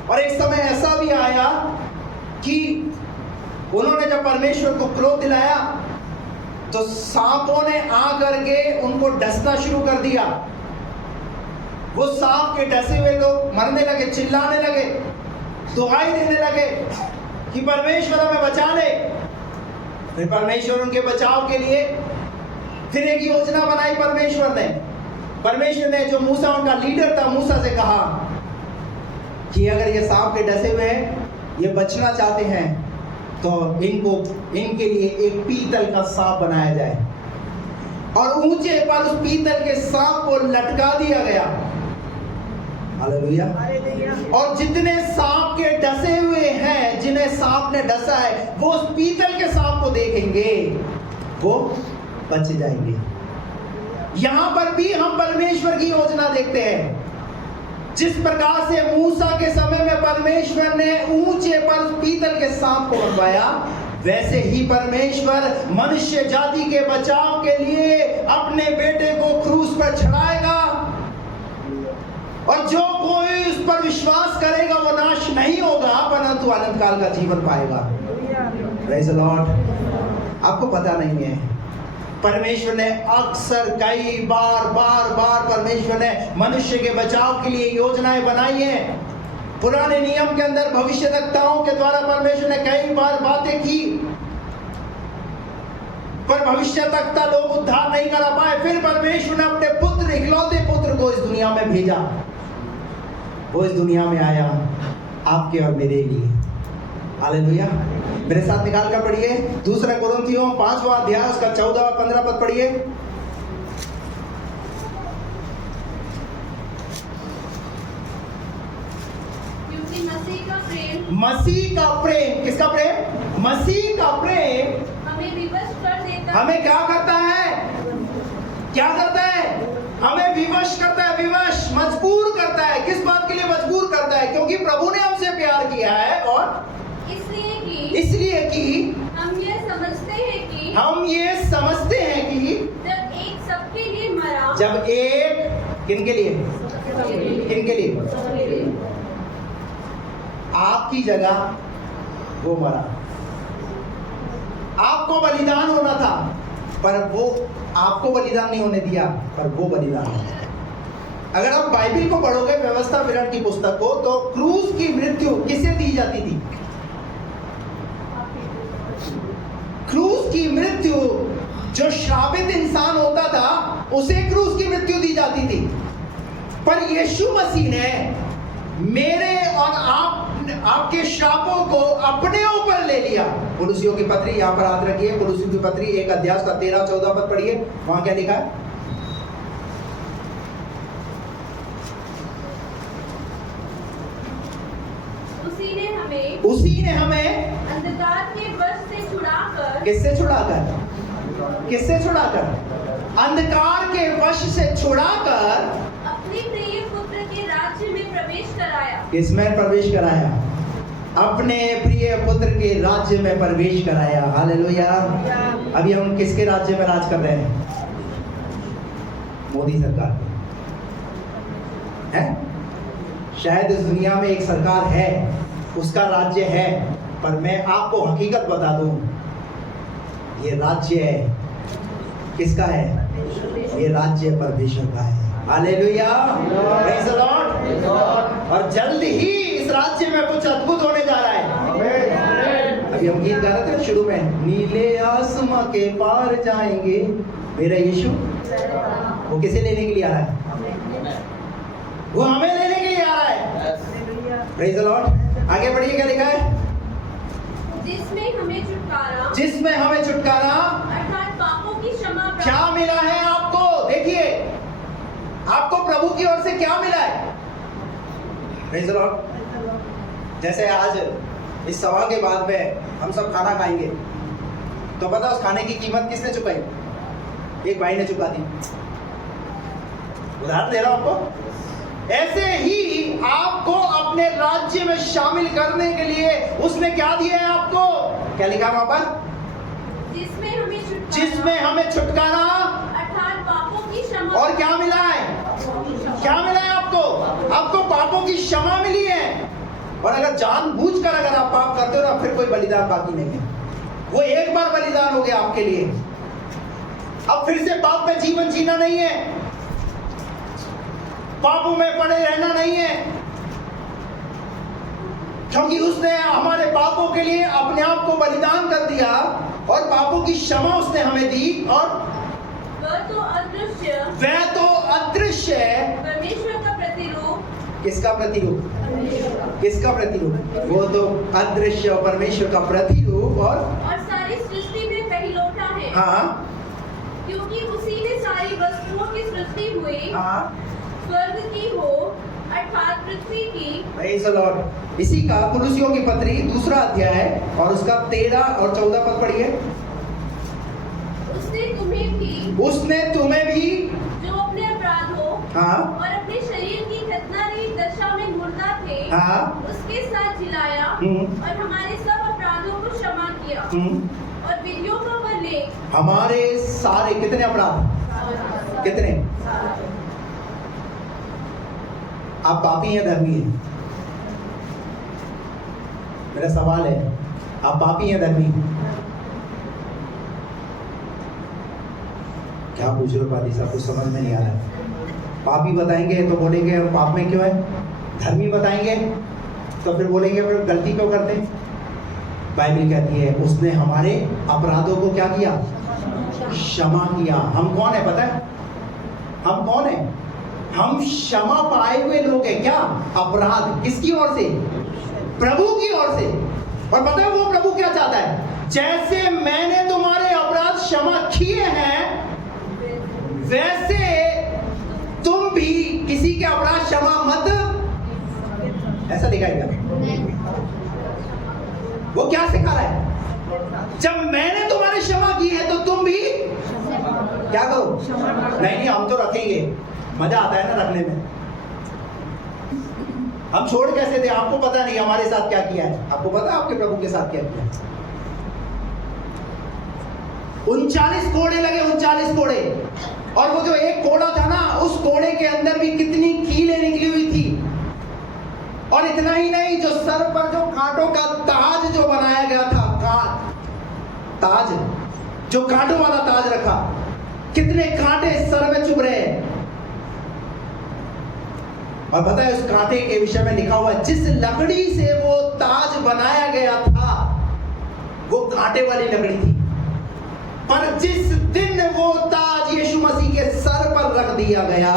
और एक समय ऐसा भी आया कि उन्होंने जब परमेश्वर को क्रोध दिलाया तो सांपों ने आ करके उनको डसना शुरू कर दिया। वो सांप के डसे हुए लोग मरने लगे, चिल्लाने लगे, दुहाई देने लगे कि परमेश्वर हमें बचा ले। फिर परमेश्वर उनके बचाव के लिए फिर एक योजना बनाई। परमेश्वर ने जो मूसा उनका लीडर था, मूसा से कहा कि अगर ये सांप के डसे हुए हैं, ये बचना चाहते हैं तो इनके लिए एक पीतल का सांप बनाया जाए और ऊंचे पर उस पीतल के सांप को लटका दिया गया। हालेलुया। और जितने सांप के डसे हुए हैं, जिन्हें सांप ने डसा है, वो उस पीतल के सांप को देखेंगे, वो बच जाएंगे। यहां पर भी हम परमेश्वर की योजना देखते हैं। जिस प्रकार से मूसा के समय में परमेश्वर ने ऊंचे पर पीतल के सांप को बनवाया, वैसे ही परमेश्वर मनुष्य जाति के बचाव के लिए अपने बेटे को क्रूस पर चढ़ाएगा और जो कोई उस पर विश्वास करेगा वो नाश नहीं होगा परंतु अनंत काल का जीवन पाएगा। Praise the Lord. आपको पता नहीं है, परमेश्वर ने अक्सर कई बार परमेश्वर ने मनुष्य के बचाव के लिए योजनाएं बनाई हैं। पुराने नियम के अंदर भविष्यवक्ताओं के द्वारा परमेश्वर ने कई बार बातें की, पर भविष्यवक्ता लोग उद्धार नहीं करा पाए। फिर परमेश्वर ने अपने पुत्र, इकलौते पुत्र को इस दुनिया में भेजा। वो इस दुनिया में आया आपके और मेरे लिए। हालेलुया। मेरे साथ निकाल कर पढ़िए 2 कुरिन्थियों 5वां अध्याय उसका 14 और 15 पद पढ़िए। क्योंकि मसीह का प्रेम, मसीह का प्रेम, किसका प्रेम? मसीह का प्रेम हमें विवश कर देता हमें क्या करता है? क्या करता है? हमें विवश करता है, विवश, मजबूर करता है। किस बात के लिए मजबूर करता है? क्योंकि प्रभु ने हमसे प्यार किया है और इसलिए कि हम ये समझते हैं कि जब एक सबके लिए मरा, जब एक किनके लिए? आपकी जगह वो मरा। आपको बलिदान होना था, पर वो आपको बलिदान नहीं होने दिया, पर वो बलिदान होना। अगर आप बाइबल को पढ़ोगे, व्यवस्था विवरण की पुस्तक को, तो क्रूस की मृत्यु किसे दी जाती थी? क्रूस की मृत्यु, जो श्रापित इंसान होता था उसे क्रूस की मृत्यु दी जाती थी। पर यीशु मसीह ने मेरे और आपके श्रापों को अपने ऊपर ले लिया। कुलुसियों की पत्री यहां पर याद रखिए, कुलुसियों की पत्री 1 अध्याय का 13-14 पद पढ़िए। वहां क्या लिखा है? उसी ने हमें अंधकार के वश से छुड़ाकर, किससे छुड़ाकर? अंधकार के वश से छुड़ाकर अपने प्रिय पुत्र के राज्य में प्रवेश कराया। किसमें प्रवेश कराया? अपने प्रिय पुत्र के राज्य में प्रवेश कराया। हालेलुया। अभी हम किसके राज्य में राज कर रहे हैं? मोदी सरकार है। शायद इस दुनिया में एक सरकार है, उसका राज्य है, पर मैं आपको हकीकत बता दूं, ये राज्य किसका है? ये राज्य परमेश्वर का है। Hallelujah, praise the Lord. और जल्द ही इस राज्य में कुछ अद्भुत होने जा रहा है। अभी हम गीत गा रहे थे शुरू में, नीले आसमां के पार जाएंगे मेरा यीशु। वो किसे लेने के लिए आ रहा है? वो हमें लेने के लिए आ रहा है। Praise the Lord. आगे बढ़िए, क्या लिखा है? जिसमें हमें छुटकारा अर्थात पापों की क्षमा। क्या मिला है आपको? देखिए, आपको प्रभु की ओर से क्या मिला है? Praise the Lord. जैसे आज इस सभा के बाद में हम सब खाना खाएंगे, तो पता उस खाने की कीमत किसने चुकाई? एक भाई ने चुका दी। उदाहरण दे रहा हूं आपको। ऐसे ही आपको अपने राज्य में शामिल करने के लिए उसने क्या दिया है आपको? क्या लिखा है वहां पर? जिसमें हमें छुटकारा अर्थात पापों की क्षमा। और क्या मिला है? क्या मिला है आपको? आपको पापों की क्षमा मिली है। और अगर जानबूझकर अगर आप पाप करते हो ना, फिर कोई बलिदान बाकी नहीं है। वो एक बार बलिदान हो गया आपके लिए। अब फिर से पाप में जीवन जीना नहीं है, पापों में पड़े रहना नहीं है, क्योंकि उसने हमारे पापों के लिए अपने आप को बलिदान कर दिया और पापों की क्षमा उसने हमें दी। और वह तो अदृश्य परमेश्वर का प्रतिरूप। किसका प्रतिरूप? किसका प्रतिरूप? वो तो अदृश्य परमेश्वर का प्रतिरूप और सारी सृष्टि में पहिलौठा है। हाँ, क्योंकि उसी ने सारी वस्तुओं की सृष्टि हुई। हाँ, स्वर्ग की हो अर्थात पृथ्वी की। Praise the Lord. इसी का कुलुसियों की पत्री 2 अध्याय और उसका 13 और 14 पद पढ़िए। उसने तुम्हें भी जो अपने अपराधों हाँ, और अपने शरीर की खतनारहित दशा में मुर्दा थे, हाँ, उसके साथ जिलाया और हमारे सब अपराधों को क्षमा किया और विधियों का उल्लेख। हमारे सारे कितने अपराध? कितने? आप पापी हैं, धर्मी हैं? मेरा सवाल है, आप पापी हैं, धर्मी? क्या पूछ रहे हो पादी साहब? कुछ समझ में नहीं आ रहा। पापी बताएंगे तो बोलेंगे हम पाप में क्यों है। धर्मी बताएंगे तो फिर बोलेंगे फिर गलती क्यों करते। बाइबल कहती है उसने हमारे अपराधों को क्या किया? क्षमा किया। हम कौन है पता है? हम कौन है? हम क्षमा पाए हुए लोग हैं। क्या? अपराध किसकी ओर से? प्रभु की ओर से। और पता है वो प्रभु क्या चाहता है? जैसे मैंने तुम्हारे अपराध क्षमा किए हैं, वैसे तुम भी किसी के अपराध क्षमा मत। ऐसा लिखा है क्या? वो क्या सिखा रहा है? जब मैंने तुम्हारे क्षमा की है तो तुम भी क्या करो? नहीं, हम तो रखेंगे, मजा आता है ना रखने में। हम छोड़ कैसे दे? आपको पता नहीं हमारे साथ क्या किया है? आपको पता है आपके प्रभु के साथ क्या किया? 39 कोड़े लगे, 39 कोड़े। और वो जो एक कोड़ा था ना, उस कोड़े के अंदर भी कितनी कीलें निकली हुई थी। और इतना ही नहीं, जो सर पर जो कांटों का ताज जो बनाया गया था, ताज जो कांटों वाला ताज रखा, कितने कांटे सर में चुभ रहे हैं। और पता है उस कांटे के विषय में लिखा हुआ है, जिस लकड़ी से वो ताज बनाया गया था वो कांटे वाली लकड़ी थी, पर जिस दिन वो ताज यीशु मसीह के सर पर रख दिया गया,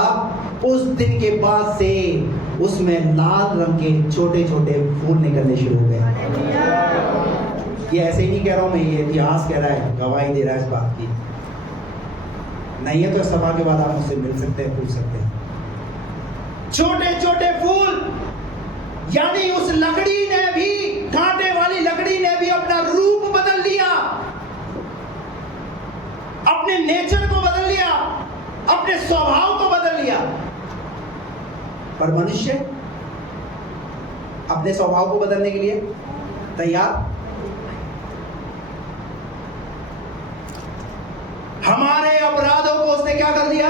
उस दिन के बाद से उसमें लाल रंग के छोटे छोटे फूल निकलने शुरू हो गए। ये ऐसे ही नहीं कह रहा हूं मैं, ये इतिहास कह रहा है, गवाही दे रहा है इस बात की। नहीं है तो सभा के बाद आप मुझसे मिल सकते हैं, पूछ सकते हैं। छोटे छोटे फूल, यानी उस लकड़ी ने भी, कांटे वाली लकड़ी ने भी अपना रूप बदल लिया, अपने नेचर को बदल लिया, अपने स्वभाव को बदल लिया। पर मनुष्य अपने स्वभाव को बदलने के लिए तैयार? हमारे अपराधों को उसने क्या कर दिया?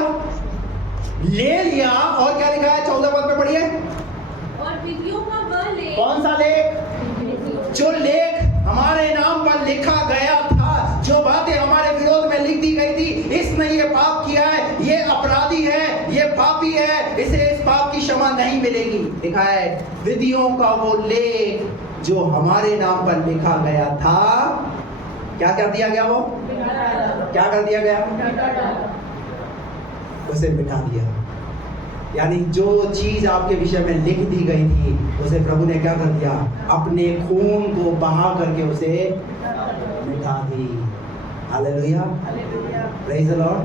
ले लिया। और क्या लिखा है 14 पद पे पढ़िए। और विधियों का वह लेख, कौन सा लेख? जो लेख हमारे नाम पर लिखा गया था, जो बातें हमारे विरोध में लिख दी गई थी, इसने ये पाप किया है, ये अपराधी है, ये पापी है, इसे इस पाप की क्षमा नहीं मिलेगी। लिखा है विधियों का वो लेख जो हमारे नाम पर लिखा गया था, क्या कर दिया गया? वो क्या कर दिया गया? उसे मिटा दिया। यानी जो चीज आपके विषय में लिख दी गई थी, उसे प्रभु ने क्या कर दिया? अपने खून को बहा करके उसे मिटा दी। Hallelujah, praise the lord.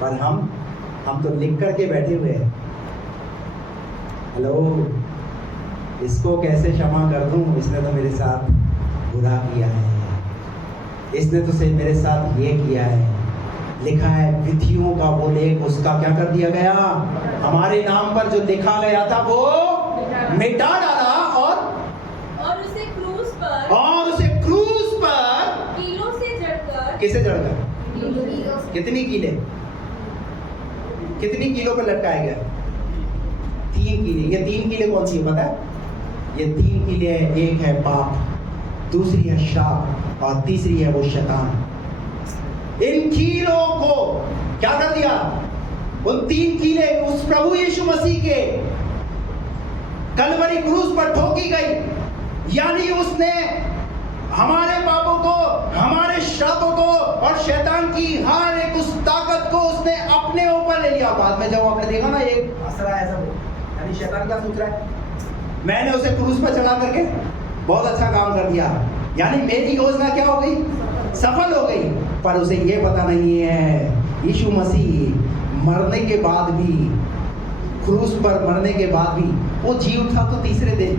पर हम तो लिख करके बैठे हुए हैं। हेलो, इसको कैसे क्षमा कर दूं? इसने तो मेरे साथ बुरा किया है, इसने तो से मेरे साथ ये किया है। लिखा है विधियों का वो लेख, उसका क्या कर दिया गया? हमारे नाम पर जो लिखा गया था वो मिटा डाला। और उसे क्रूस पर कीलों से जड़कर, किसे जड़कर? कितनी कीले? कितनी कीलों पर लटकाया गया? 3 कीले। ये 3 कीले कौन सी है पता है? ये 3 कीले है। एक है पाप, दूसरी है शाप, और तीसरी है वो शैतान। इन कीलों को क्या कर दिया? उन 3 कीले उस प्रभु यीशु मसीह के कलवरी क्रूस पर ठोकी गई। यानी उसने हमारे पापों को, हमारे श्रापों को और शैतान की हर एक उस ताकत को उसने अपने ऊपर ले लिया। बाद में जब आपने देखा ना एक असरा है सब, यानी शैतान क्या सोच रहा है? मैंने उसे क्रूस पर चढ़ा करके बहुत अच्छा काम कर दिया, यानी मेरी योजना क्या हो गई? सफल हो गई। पर उसे ये पता नहीं है यीशु मसीह मरने के बाद भी, क्रूस पर मरने के बाद भी वो जी उठा तो तीसरे दिन।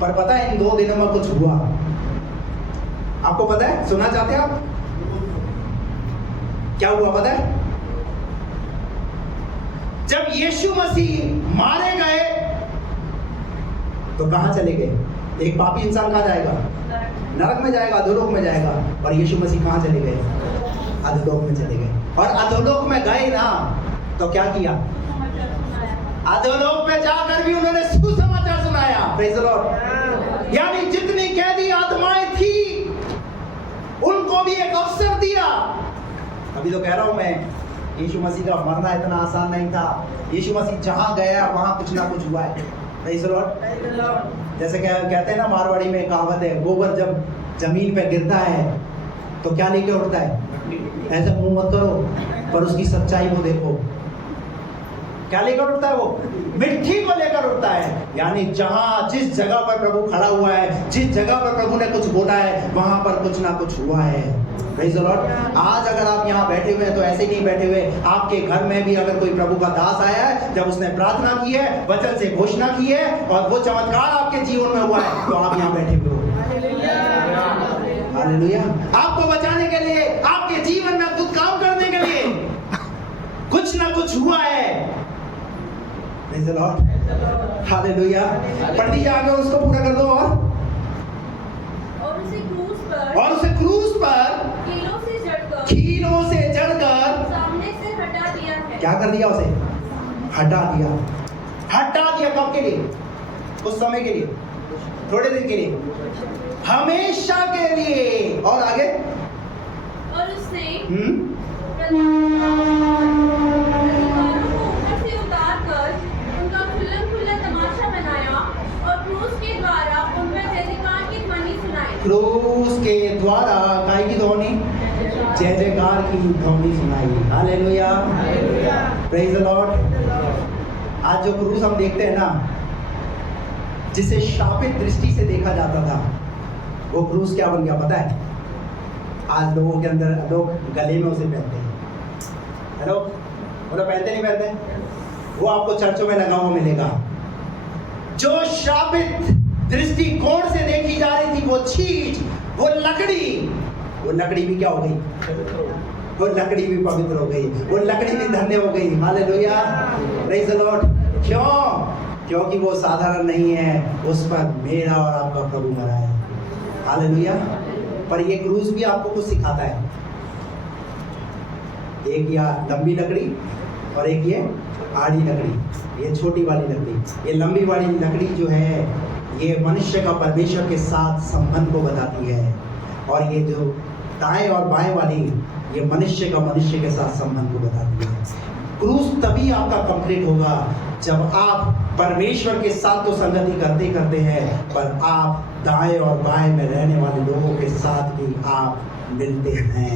पर पता है इन 2 दिनों में कुछ हुआ? आपको पता है? सुनना चाहते हैं आप? क्या हुआ पता है? जब यीशु मसीह मारे गए तो कहां चले गए? एक पापी इंसान कहां जाएगा? नरक में जाएगा, अधोलोक में जाएगा। और यीशु मसीह कहां चले गए? अधोलोक में चले गए। और अधोलोक में गए ना तो क्या किया? अधोलोक में जाकर भी उन्होंने सुसमाचार सुनाया। Praise the Lord. यानी जितनी कैदी आत्माएं थी उनको भी एक अवसर दिया। अभी तो कह रहा हूं मैं, यीशु मसीह का मरना इतना आसान नहीं था। यीशु मसीह जहां गया वहां कुछ ना कुछ हुआ है। Praise the Lord. जैसे कहते हैं ना, मारवाड़ी में कहावत है, गोबर जब जमीन पे गिरता है तो क्या लेके उठता है? ऐसे मुंह मत करो, पर उसकी सच्चाई को देखो। क्या लेकर उठता है? वो मिट्टी को लेकर उठता है। यानी जहां जिस जगह पर प्रभु खड़ा हुआ है, जिस जगह पर प्रभु ने कुछ बोला है, वहां पर कुछ ना कुछ हुआ है। Praise the Lord. आज अगर आप यहाँ बैठे हुए हैं तो ऐसे नहीं बैठे हुए, आपके घर में भी अगर कोई प्रभु का दास आया है, जब उसने प्रार्थना की है, वचन से घोषणा की है और वो चमत्कार आपके जीवन में हुआ है, तो आप यहाँ बैठे हुए हो। हालेलुया। आपको बचाने के लिए, आपके जीवन में अद्भुत काम करने के लिए कुछ ना कुछ हुआ है। Praise the lord, hallelujah. पढ़ दीजिए आगे, उसको पूरा कर दो। और उसे क्रूस पर कीलों से जड़कर सामने से हटा दिया है। क्या कर दिया? उसे हटा दिया। हटा दिया कब के लिए? उस समय के लिए, थोड़े दिन के लिए, हमेशा के लिए। और आगे, और उसने अधिकारों को ऊपर से उतारकर उनका खुल्लम-खुल्ला तमाशा बनाया और क्रूस के द्वारा उनमें जयजयकार की ध्वनि सुनाई। क्रूस के द्वारा काय की ध्वनि? जय जयकार की ध्वनि सुनाई। Hallelujah, praise the Lord. आज जो क्रूस हम देखते हैं ना, जिसे शापित दृष्टि से देखा जाता था, वो क्रूस क्या बन गया पता है? आज लोगों के अंदर लोग गले में उसे पहनते हैं। हेलो, वो लोग पहनते नहीं पहनते? वो आपको चर्चों में लगा हुआ मिलेगा। जो शापित दृष्टिकोण से देखी जा रही थी वो चीज, वो लकड़ी भी क्या हो गई? वो लकड़ी भी पवित्र हो गई, वो लकड़ी भी धन्य हो गई। Hallelujah, praise the Lord. क्यों? क्योंकि वो साधारण नहीं है, उस पर मेरा और आपका प्रभु मरा है। हालेलुया। पर ये क्रूस भी आपको कुछ सिखाता है। एक या लंबी लकड़ी और एक ये आड़ी लकड़ी, ये छोटी वाली लकड़ी। ये लंबी वाली लकड़ी जो है, ये मनुष्य का परमेश्वर के साथ संबंध को बताती है, और ये जो दाएं और बाएं वाली, ये मनुष्य के साथ संबंध को बताती है। क्रूस तभी आपका कंप्लीट होगा जब आप परमेश्वर के साथ तो संगति करते करते हैं, पर आप दाएं और बाएं में रहने वाले लोगों के साथ भी आप मिलते हैं,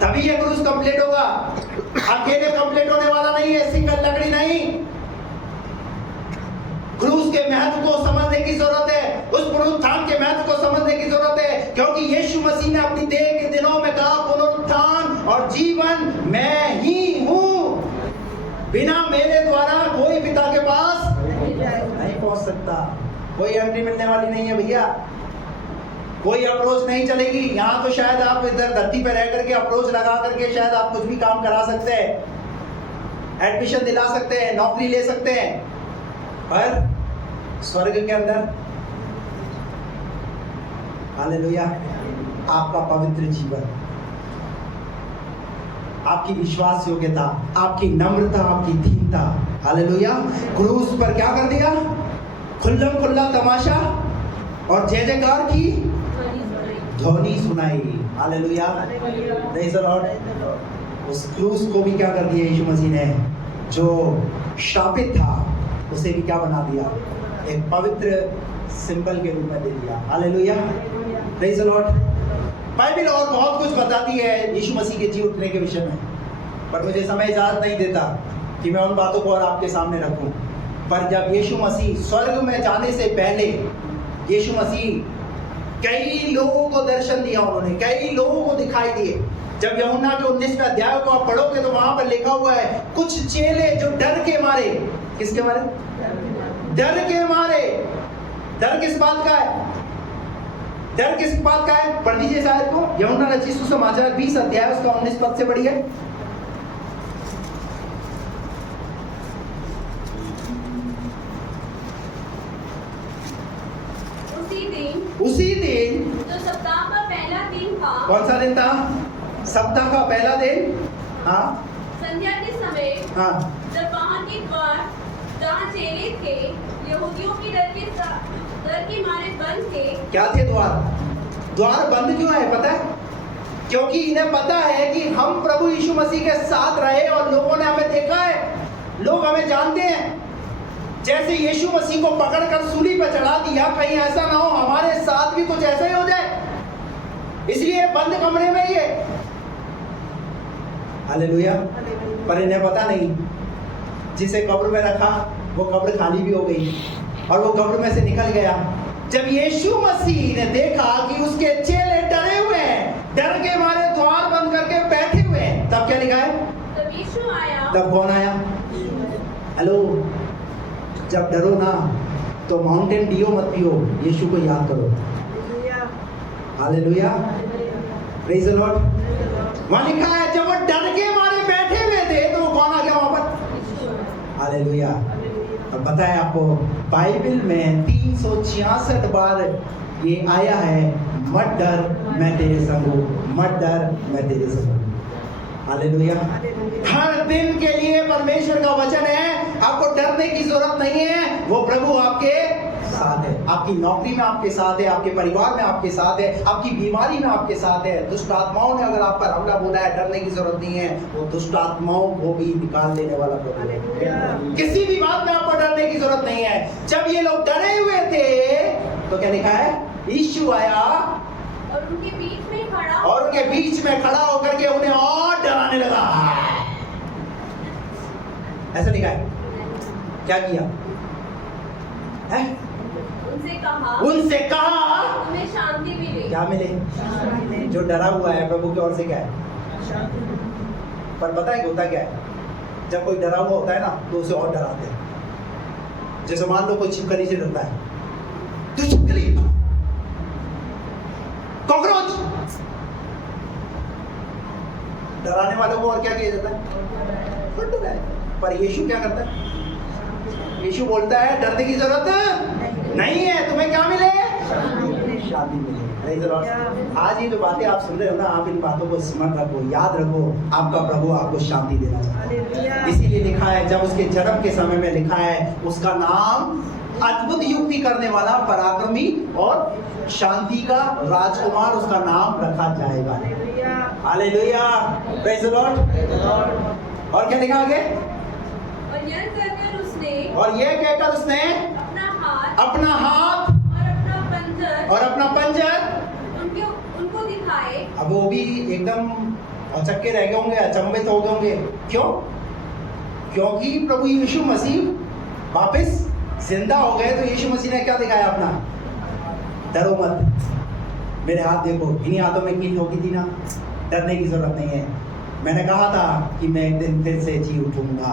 तभी ये क्रूस कंप्लीट होगा। अकेले कंप्लीट होने वाला नहीं है, सिंगल लकड़ी नहीं। क्रूस के महत्व को समझने की जरूरत है, उस पुनरुत्थान के महत्व को समझने की जरूरत है, क्योंकि यीशु मसीह ने अपनी देह के दिनों में कहा, पुनरुत्थान और जीवन मैं ही हूं, बिना मेरे द्वारा कोई पिता के पास नहीं पहुंच सकता। कोई एंट्री मिलने वाली नहीं है भैया, कोई अप्रोच नहीं चलेगी। यहाँ तो शायद आप इधर धरती पर रह करके अप्रोच लगा करके शायद आप कुछ भी काम करा सकते हैं, एडमिशन दिला सकते हैं, नौकरी ले सकते हैं, पर स्वर्ग के अंदर, हालेलुया, आपका पवित्र जीवन, आपकी विश्वास योग्यता, आपकी नम्रता, आपकी दीनता, हालेलुया, क्रूस पर क्या कर दिया? खुल्लम खुल्ला तमाशा और जय जयकार की ध्वनि सुनाई। Hallelujah, praise the Lord. उस क्रूस को भी क्या कर दिया यीशु मसीह ने? जो शापित था उसे भी क्या बना दिया? एक पवित्र सिंबल के रूप में दे दिया। Hallelujah, praise the Lord. Bible और बहुत कुछ बताती है यीशु मसीह के जी उठने के विषय में, पर मुझे समय इजाजत नहीं देता कि मैं उन बातों को और आपके सामने रखूं। पर जब यीशु मसीह स्वर्ग में जाने से पहले, यीशु मसीह कई लोगों को दर्शन दिया, उन्होंने कई लोगों को दिखाई दिए। जब यूहन्ना के 19वें अध्याय को आप पढ़ोगे तो वहां पर लिखा हुआ है, कुछ चेले जो डर के मारे, किसके मारे? डर के मारे। डर किस बात का है? डर किस बात का है? पढ़ दीजिए शायद को, यूहन्ना रचित सुसमाचार 20 अध्याय उसका 19 पद से पढ़िए। उसी दिन जो सप्ताह का पहला दिन था। कौन सा दिन था? सप्ताह का पहला दिन। हाँ, संध्या के समय, हाँ, जब वहां के द्वार जहाँ चेले थे यहूदियों की डर के मारे बंद थे। क्या थे द्वार बंद क्यों है पता है? क्योंकि इन्हें पता है कि हम प्रभु यीशु मसीह के साथ रहे और लोगों ने हमें देखा है, लोग हमें जानते हैं। जैसे यीशु मसीह को पकड़कर सूली पर चढ़ा दिया, कहीं ऐसा ना हो हमारे साथ भी कुछ ऐसा ही हो जाए, इसलिए बंद कमरे में ही है। हालेलुया। पर इन्हें पता नहीं, जिसे कब्र में रखा वो कब्र खाली भी हो गई और वो कब्र में से निकल गया। जब यीशु मसीह ने देखा कि उसके चेले डरे हुए हैं, डर के मारे द्वार बंद करके बैठे हुए हैं, तब क्या लिखा है? तब यीशु आया। तब कौन आया? हेलो, जब डरो ना तो माउंटेन डियो मत पियो, यीशु को याद करो। Hallelujah, praise the Lord. वहां लिखा है जब वो डर के मारे बैठे हुए थे तो वो कौन आ गया वहां पर? हालेलुया। अब बताएं आपको, बाइबल में 366 बार ये आया है, मत डर मैं तेरे संग हूं, मत डर मैं तेरे संग हूं। हालेलुया। हर दिन के लिए परमेश्वर का वचन है, आपको डरने की जरूरत नहीं है, वो प्रभु आपके साथ है। आपकी नौकरी में आपके साथ है, आपके परिवार में आपके साथ है, आपकी बीमारी में आपके साथ है। दुष्ट आत्माओं ने अगर आप पर हमला बोला है, डरने की जरूरत नहीं है, वो दुष्ट आत्माओं को भी निकाल देने वाला प्रभु है। किसी भी बात में आपको डरने की जरूरत नहीं है। जब ये लोग डरे हुए थे तो क्या लिखा है? यीशु आया और उनके बीच में खड़ा होकर के उन्हें और डराने लगा। ऐसा लिखा है। क्या किया है? उनसे कहा तुम्हें शांति मिले। क्या मिले? जो डरा हुआ है प्रभु की ओर से क्या है? पर पता है होता क्या है? जब कोई डरा हुआ होता है ना तो उसे और डराते हैं। जैसे मान लो कोई छिपकली से डरता है, तू छिपकली, कॉकरोच, डराने वालों को और क्या किया जाता है? पर यीशु क्या करता है? यीशु बोलता है डरने की जरूरत नहीं है, तुम्हें क्या मिले? शांति मिले। आज ये जो बातें आप सुन रहे हो ना, आप इन बातों को स्मरण रखो, याद रखो, आपका प्रभु आपको शांति देना चाहता है। इसीलिए लिखा है, जब उसके जन्म के समय में लिखा है उसका नाम अद्भुत युक्ति करने वाला, पराक्रमी और शांति का राजकुमार उसका नाम रखा जाएगा। Hallelujah, praise the Lord. और क्या लिखा आगे? और यह कहकर उसने अपना हाथ और अपना पंजर उनको दिखाए। अब वो भी एकदम अचक्के रह गए होंगे, अचंभित हो गए होंगे। क्यों? क्योंकि प्रभु यीशु मसीह वापस जिंदा हो गए। तो यीशु मसीह ने क्या दिखाया? अपना डरो मत, मेरे हाथ देखो, इन्हीं हाथों में कील होगी थी ना, डरने की जरूरत नहीं है। मैंने कहा था कि मैं एक दिन फिर से जी उठूंगा।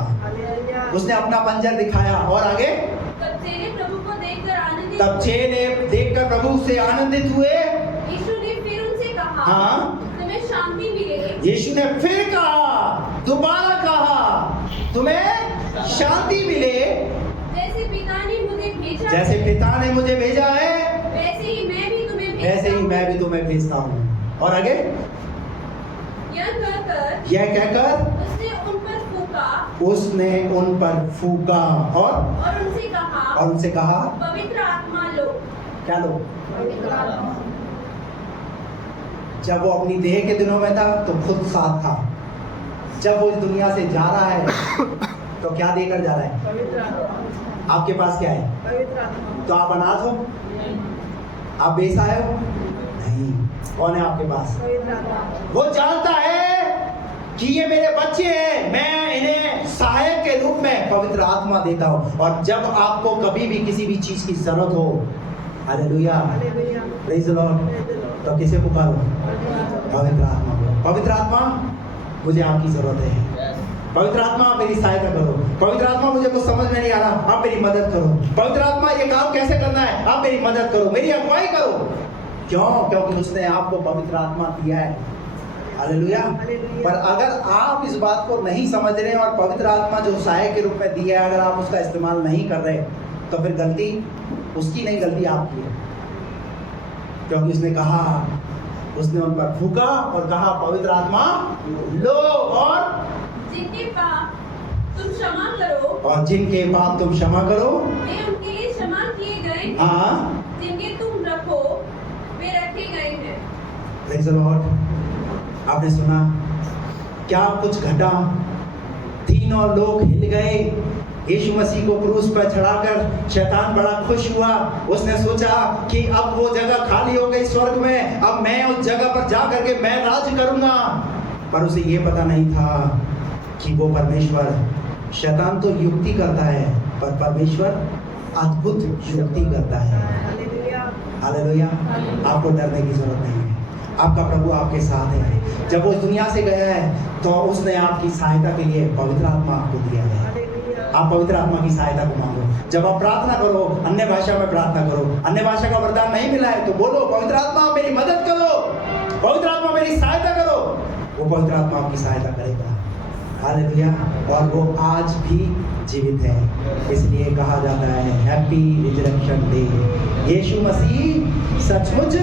उसने अपना पंजर दिखाया और आगे तब चेले प्रभु को देखकर प्रभु से आनंदित हुए। यीशु ने फिर उनसे कहा, हाँ, तुम्हें शांति मिले। यीशु ने फिर कहा, दोबारा कहा, तुम्हें शांति मिले। जैसे पिता ने मुझे भेजा है, वैसे ही मैं भी तुम्हें भेजता हूँ। और आगे यह कहकर उसने उन पर फूका और उनसे कहा पवित्र आत्मा लो। क्या लो? जब वो अपनी देह के दिनों में था तो खुद साथ था, जब वो इस दुनिया से जा रहा है तो क्या देकर जा रहा है? आपके पास क्या है? तो आप अनाथ हो? आप बेसहाय हो? नहीं। कौन है आपके पास? वो जानता है कि ये मेरे बच्चे हैं, मैं इन्हें सहायक के रूप में पवित्र आत्मा देता हूँ। और जब आपको कभी भी किसी भी चीज की जरूरत हो, हालेलुया, प्रेज़ द लॉर्ड, तो किसे पुकारो? पवित्र आत्मा को। पवित्र आत्मा, मुझे आपकी जरूरत है। पवित्र आत्मा, आप मेरी सहायता करो। पवित्र आत्मा, मुझे कुछ समझ में नहीं आ रहा, आप मेरी मदद करो। पवित्र आत्मा, ये काम कैसे करना है, आप मेरी मदद करो, मेरी अगुवाई करो। क्यों? क्योंकि उसने आपको पवित्र आत्मा दिया है। हालेलुया। पर अगर आप इस बात को नहीं समझ रहे और पवित्र आत्मा जो सहायक के रूप में दिया है, अगर आप उसका इस्तेमाल नहीं कर रहे, तो फिर गलती उसकी नहीं, गलती आपकी है। क्योंकि उसने कहा, उसने उन पर फूका और कहा पवित्र आत्मा लो, और जिनके पाप तुम क्षमा करो, और जिनके पाप तुम क्षमा करो, वे उनके लिए क्षमा किए गए। हाँ, जिनके तुम रखो वे रखे गए हैं। Praise the Lord. आपने सुना क्या कुछ घटा? तीनों लोग हिल गए। यीशु मसीह को क्रूस पर चढ़ाकर शैतान बड़ा खुश हुआ। उसने सोचा कि अब वो जगह खाली हो गई स्वर्ग में, अब मैं उस जगह पर जा करके मैं राज करूंगा। पर उसे ये पता नहीं था कि वो परमेश्वर, शैतान तो युक्ति करता है पर परमेश्वर अद्भुत युक्ति करता है। हालेलुया। आपको डरने की जरूरत नहीं है, आपका प्रभु आपके साथ है। जब वो दुनिया से गया है तो उसने आपकी सहायता के लिए पवित्र आत्मा आपको दिया है। आप पवित्र आत्मा की सहायता को मांगो। जब आप प्रार्थना करो, अन्य भाषा में प्रार्थना करो। अन्य भाषा का वरदान नहीं मिला है तो बोलो, पवित्र आत्मा मेरी मदद करो, पवित्र आत्मा मेरी सहायता करो। वो पवित्र आत्मा आपकी सहायता करेगा। हालेलुया। और वो आज भी जीवित है, इसलिए कहा जाता है हैप्पी रिजरेक्शन डे। यीशु मसीह सचमुच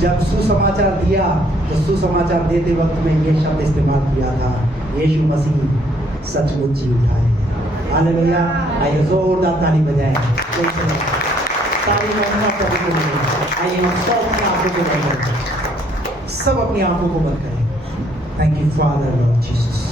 जब सुसमाचार दिया तो सुसमाचार देते वक्त में ये शब्द इस्तेमाल किया था, यीशु मसीह सचमुच जी उठा है। हालेलुया। आइए जोरदार ताली बजाएं। ताली महिमा प्रभु को दें। आइए हम सब अपनी आंखों को बंद करें, सब अपनी आंखों को बंद करें। Thank you father Lord Jesus.